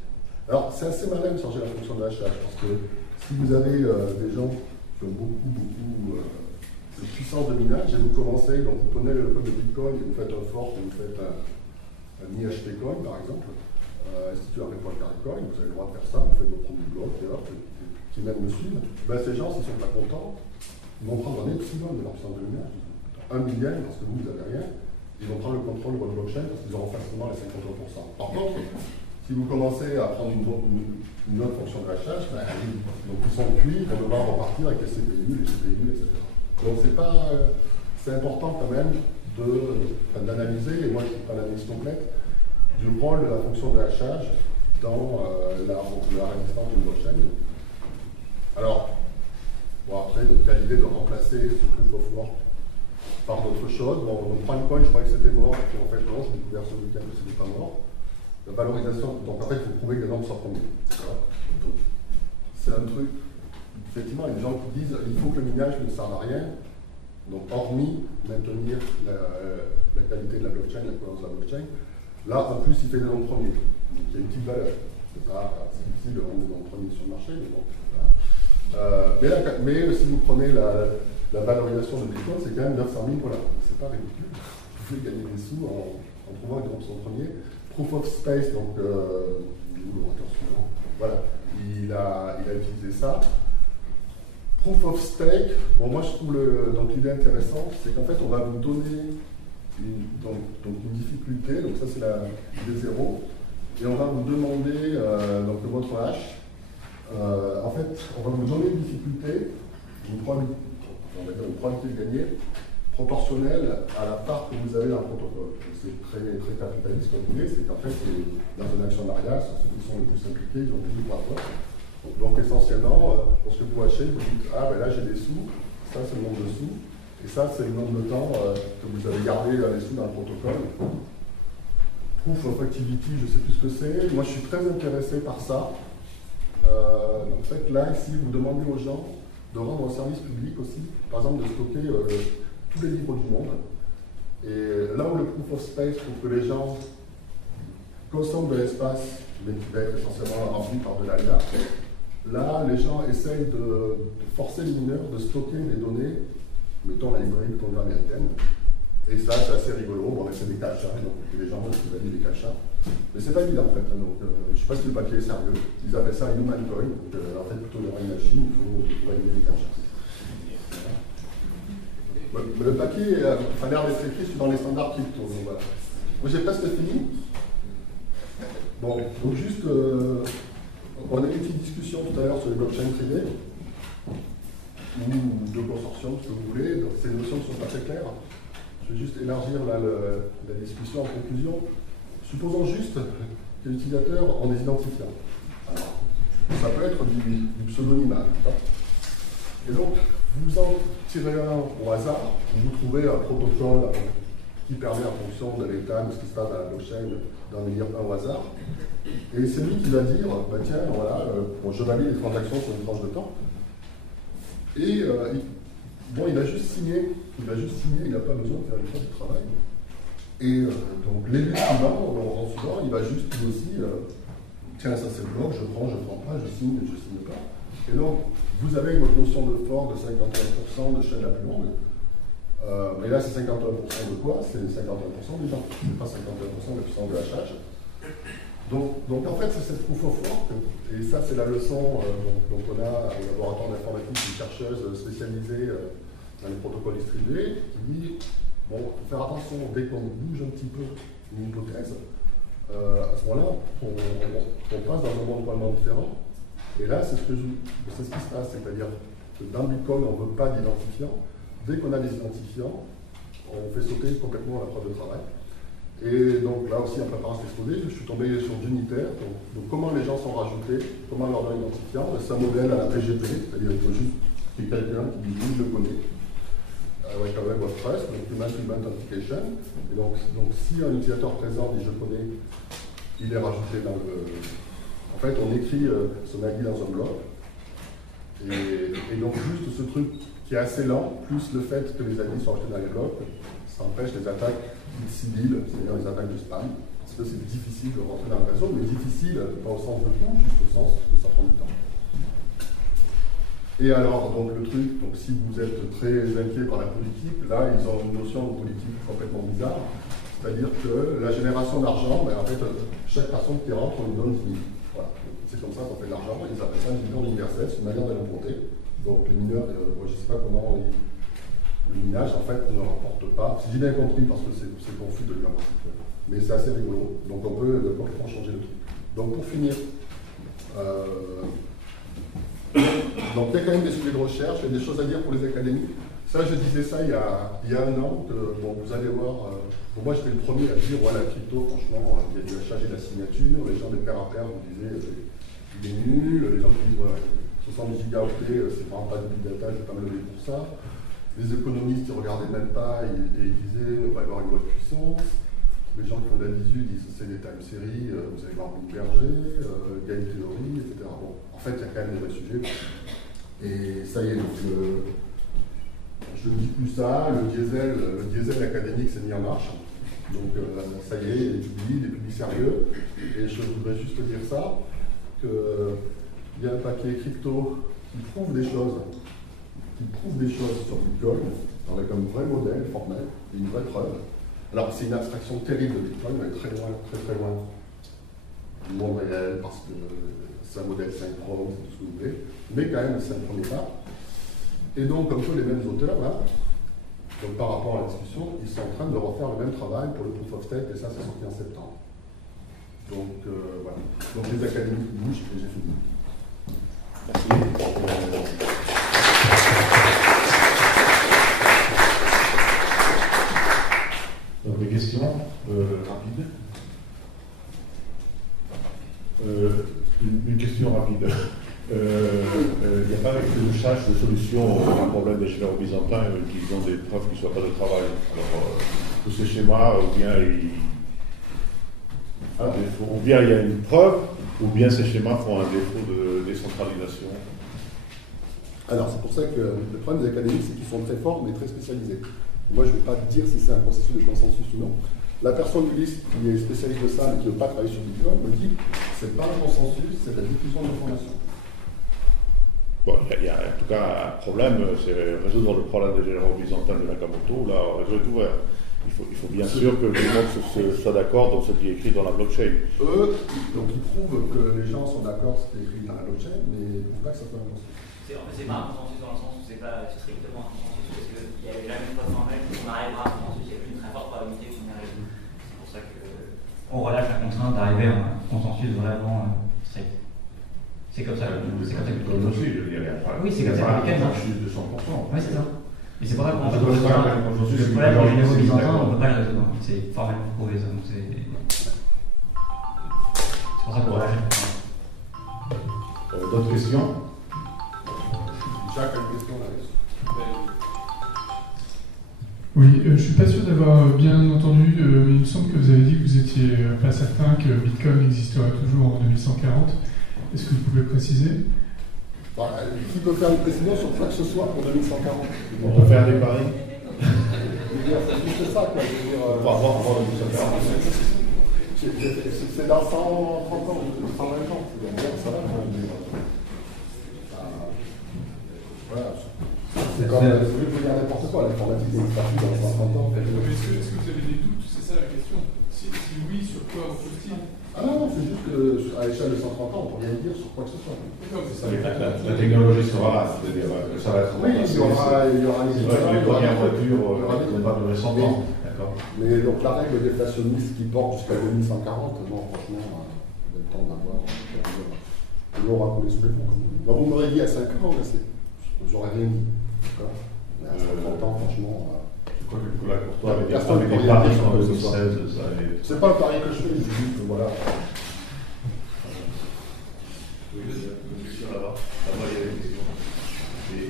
Alors c'est assez malin de changer la fonction de hachage, parce que si vous avez des gens qui ont beaucoup de puissance de minage, et vous commencez, donc vous prenez le code de Bitcoin et vous faites un fork, et vous faites un IHP coin par exemple, institué à Bitcoin, vous avez le droit de faire ça, vous faites votre premier bloc, et hop, qui même me suivent. Ben, ces gens, s'ils ne sont pas contents, ils vont prendre un epsilon de leur puissance de minage, 1 millième, parce que vous n'avez rien, ils vont prendre le contrôle de votre blockchain parce qu'ils auront facilement les 53%. Par contre, si vous commencez à prendre une autre fonction de hachage, ben, donc ils sont cuits, ils vont devoir repartir avec les CPU, etc. Donc c'est important quand même d'analyser, et moi je ne fais pas l'analyse complète, du rôle de la fonction de hachage dans la résistance d'une blockchain. Alors, bon après, donc il y a l'idée de remplacer ce proof of work par d'autres choses. Bon, donc PrimeCoin, je croyais que c'était mort, et puis en fait non, j'ai découvert ce week-end que ce n'était pas mort. La valorisation, donc en fait, il faut prouver que les normes soient premiers. C'est un truc, effectivement, il y a des gens qui disent il faut que le minage ne serve à rien, donc hormis maintenir la qualité de la blockchain, la cohérence de la blockchain. Là, en plus, il fait des nombres premiers, donc il y a une petite valeur. C'est difficile de rendre des nombres premiers sur le marché, mais bon. Voilà. Mais si vous prenez la valorisation de Bitcoin, c'est quand même 900 000 $. C'est pas ridicule. Vous pouvez gagner des sous en trouvant des nombres premiers. Proof of Space, donc l'orateur suivant, voilà, il a utilisé ça. Proof of Stake, bon, moi je trouve l'idée intéressante, c'est qu'en fait on va vous donner une difficulté, donc ça c'est l'idée 0, et on va vous demander donc votre hash. En fait, on va vous donner une difficulté, on va dire une probabilité de gagner, proportionnelle à la part que vous avez dans le protocole. C'est très, très capitaliste comme vous voulez, c'est qu'en fait, dans un actionnariat, ceux qui sont les plus impliqués, ils ont plus de poids. Donc essentiellement, lorsque vous hachez, vous dites ah ben là j'ai des sous, ça c'est le nombre de sous, et ça c'est le nombre de temps que vous avez gardé les sous dans le protocole. Proof of activity, je ne sais plus ce que c'est. Moi je suis très intéressé par ça. En fait là ici vous demandez aux gens de rendre un service public aussi, par exemple de stocker tous les livres du monde. Et là où le proof of space pour que les gens consomment de l'espace, mais qui va être essentiellement rempli par de l'AIA, là, les gens essayent de forcer les mineurs de stocker des données, mettons la librairie de américaine. Et ça, c'est assez rigolo. Bon, c'est des cachas, donc les gens qui valident les cachas. Mais c'est pas évident en fait. Donc, je ne sais pas si le papier est sérieux. Ils appellent ça human coin. Donc, en fait, plutôt dans une machine, il faut valider les cachas. Voilà. Mais le papier a l'air d'être écrit dans les standards crypto. Donc voilà. Moi, j'ai presque fini. Bon, donc juste. On a eu une petite discussion tout à l'heure sur les blockchains privées, ou de consortium, ce que vous voulez. Donc, ces notions ne sont pas très claires. Je vais juste élargir la discussion en conclusion. Supposons juste que l'utilisateur en est identifiant. Alors, ça peut être du pseudonymat. Et donc, vous en tirez un au hasard, vous trouvez un protocole qui permet, en fonction de l'état, de ce qui se passe dans la blockchain, d'en élire un au hasard. Et c'est lui qui va dire, bah tiens, voilà, je valide les transactions sur une tranche de temps. Et bon, il va juste signer, il n'a pas besoin de faire une phase de travail. Et donc l'élu suivant, en suivant, il va juste lui aussi, tiens, ça c'est le bloc, je prends pas, je signe pas. Et donc, vous avez votre notion de fork de 51% de chaîne la plus longue. Mais là, c'est 51% de quoi? C'est 51% des gens. C'est pas 51% de la puissance de hachage. Donc en fait, c'est cette proof of work, et ça c'est la leçon donc on a au laboratoire d'informatique une chercheuse spécialisée dans les protocoles distribués qui dit, bon, il faut faire attention, dès qu'on bouge un petit peu une hypothèse, à ce moment-là, on passe dans un monde complètement différent, et là c'est ce qui se passe, c'est-à-dire que dans Bitcoin on ne veut pas d'identifiants, dès qu'on a des identifiants, on fait sauter complètement la preuve de travail. Et donc là aussi, en préparant cet exposé, je suis tombé sur Juniter. Donc comment les gens sont rajoutés, comment leur donner identifiant. C'est un modèle à la PGP, c'est-à-dire qu'il faut juste qu'il y ait quelqu'un qui dit oui, je le connais, avec un web of trust, donc Human Authentication. Et donc si un utilisateur présent dit je connais, il est rajouté dans le. En fait, on écrit son ID dans un bloc. Et donc juste ce truc qui est assez lent, plus le fait que les ID sont rajoutés dans les blocs, ça empêche les attaques civiles, c'est-à-dire les attaques de spam, parce que c'est difficile de rentrer dans le réseau, mais difficile pas au sens de coût, juste au sens de ça prend du temps. Et alors, donc le truc, donc si vous êtes très inquiet par la politique, là ils ont une notion de politique complètement bizarre, c'est-à-dire que la génération d'argent, ben, en fait, chaque personne qui rentre, on lui donne 10 000. Voilà. C'est comme ça qu'on fait de l'argent, ils appellent ça une dividende universelle, c'est une manière de l'importer. Donc les mineurs, je ne sais pas comment le minage en fait ne rapporte pas. Si j'ai bien compris, parce que c'est confus de lui rapporter. Mais c'est assez rigolo. Donc on peut complètement changer le truc. Donc pour finir, donc il y a quand même des sujets de recherche, il y a des choses à dire pour les académiques. Ça, je disais ça il y a un an, que bon, vous allez voir, bon, moi j'étais le premier à dire, voilà, la crypto, franchement, il y a du hachage et de la signature, les gens de pair à pair vous disaient, il est nul, les gens qui disent, voilà, 70 gigaoctets, c'est vraiment pas de big data, je vais pas me lever pour ça. Les économistes, ils regardaient même pas et ils disaient, on va avoir une loi de puissance. Les gens qui font de la visu disent, c'est des time series, vous allez voir Berger, game theory, etc. Bon, en fait, il y a quand même des vrais sujets. Et ça y est, donc, je ne dis plus ça, le diesel académique s'est mis en marche. Donc, ça y est, il est publié sérieux. Et je voudrais juste dire ça, qu'il y a un papier crypto qui prouve des choses sur Bitcoin, avec un vrai modèle formel et une vraie preuve. Alors c'est une abstraction terrible de Bitcoin, mais très loin du monde réel, parce que c'est un modèle synchrone, c'est tout ce que vous voulez, mais quand même c'est un premier pas. Et donc, comme tous les mêmes auteurs, là, donc par rapport à la discussion, ils sont en train de refaire le même travail pour le proof of stake, et ça c'est sorti en septembre. Donc, voilà. Donc, les académies bougent et j'ai fini. Merci. Donc des questions rapides. Une question rapide. Il n'y a pas de cherche de solution au problème des généraux byzantins qui ont des preuves qui ne soient pas de travail. Alors, tous ces schémas, ou bien il y a une preuve, ou bien ces schémas font un défaut de décentralisation. Alors, c'est pour ça que le problème des académiques, c'est qu'ils sont très forts, mais très spécialisés. Moi, je ne vais pas dire si c'est un processus de consensus ou non. La personne du liste qui est spécialiste de ça, mais qui ne veut pas travailler sur le diplôme, me dit que ce n'est pas un consensus, c'est la diffusion de l'information. Bon, il y a en tout cas un problème, c'est résoudre le problème des généraux byzantins de Nakamoto. Là, le réseau est ouvert. Il faut bien sûr que tout le monde soit d'accord dans ce qui est écrit dans la blockchain. Eux, donc ils prouvent que les gens sont d'accord sur ce qui est écrit dans la blockchain, mais ils ne prouvent pas que ça soit un consensus. En fait, c'est pas un consensus dans le sens où c'est pas strictement un consensus, parce qu'il n'y a jamais de preuve formelle qu'on arrivera à un consensus, il y a une très forte probabilité qu'on y arrive. C'est pour ça qu'on relâche la contrainte d'arriver à un consensus vraiment strict. C'est comme ça que aussi, je veux dire, oui, c'est comme ça que de 100%. Oui, c'est ça. Et c'est pour ça qu'on le problème des généraux byzantins, on ne peut pas le résoudre. C'est formellement prouvé ça. Donc c'est pour ça qu'on relâche la contrainte. D'autres questions? Jacques a une question là-dessus. Oui, je ne suis pas sûr d'avoir bien entendu, mais il me semble que vous avez dit que vous n'étiez pas certain que Bitcoin existera toujours en 2140. Est-ce que vous pouvez préciser? Qui peut faire une précision sur quoi que ce soit pour 2140? On peut faire des paris? C'est juste ça, quoi. Je veux dire, On va voir 2140. c'est dans 130 ans, 120 ans. Ça va, quoi. Voilà. C'est comme, je veux dire n'importe quoi, l'informatique est partie dans 130 ans. Est-ce que vous avez des doutes? C'est ça la question. Si oui, sur quoi repose-t-il? Ah non, c'est juste qu'à l'échelle de 130 ans, on ne peut rien dire sur quoi que ce soit. La technologie sera là, c'est-à-dire que ça va être. Oui, il y aura les premières voitures ne pas durer 100 ans. D'accord. Mais donc la règle déflationniste qui porte jusqu'à 2140, non, franchement, on a le temps d'avoir. L'eau aura coulé sous les ponts. Donc vous m'aurez dit à 5 ans, j'aurais rien dit. D'accord. Mais à 130 ans, franchement. Je crois que Nicolas Courtois avait Personne des ne paris peut en rien dire 2016. C'est pas le pari que je fais, je dis que voilà. Oui, il y a une question là-bas. Là-bas, il y a des questions. Et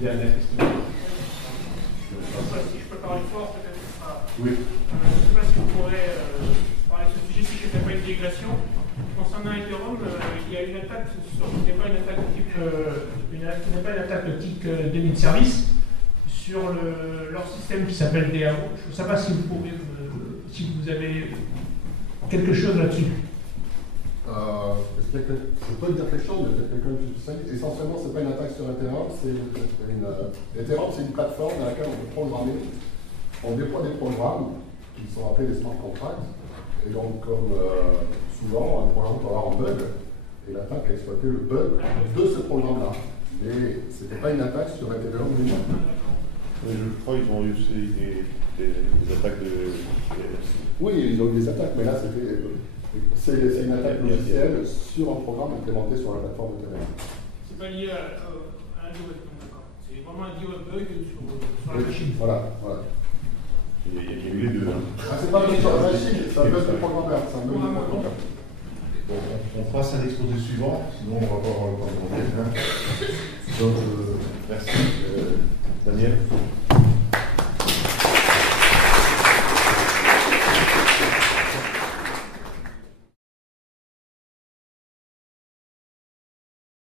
dernière question. Si je peux parler fort, peut-être. Oui. Je ne sais pas si vous pourrez parler de ce sujet si je ne fais pas une digression. Concernant Ethereum, il y a une attaque qui n'est pas une attaque de type déni de service sur leur système qui s'appelle DAO. Je ne sais pas si vous pouvez, si vous avez quelque chose là-dessus. Je peux dire quelque chose, mais peut-être quelqu'un de plus spécialiste. Essentiellement, ce n'est pas une attaque sur Ethereum, Ethereum, c'est une plateforme dans laquelle on peut programmer. On déploie des programmes qui sont appelés des smart contracts. Et donc, comme souvent, un programme peut avoir un bug, et l'attaque a exploité le bug de ce programme-là. Mais ce n'était pas une attaque sur Ethereum lui-même. Je crois qu'ils ont eu aussi des attaques de. Oui, ils ont eu des attaques, mais là, c'est une attaque logicielle sur un programme implémenté sur la plateforme Ethereum. C'est pas lié à un DOS, d'accord. C'est vraiment un DOS bug sur la machine. Voilà. Il y a eu les deux. C'est pas un bug sur la machine, c'est un bug de programmeur. Bon, on passe à l'exposé suivant, sinon on va voir le temps de Donc, merci. Daniel.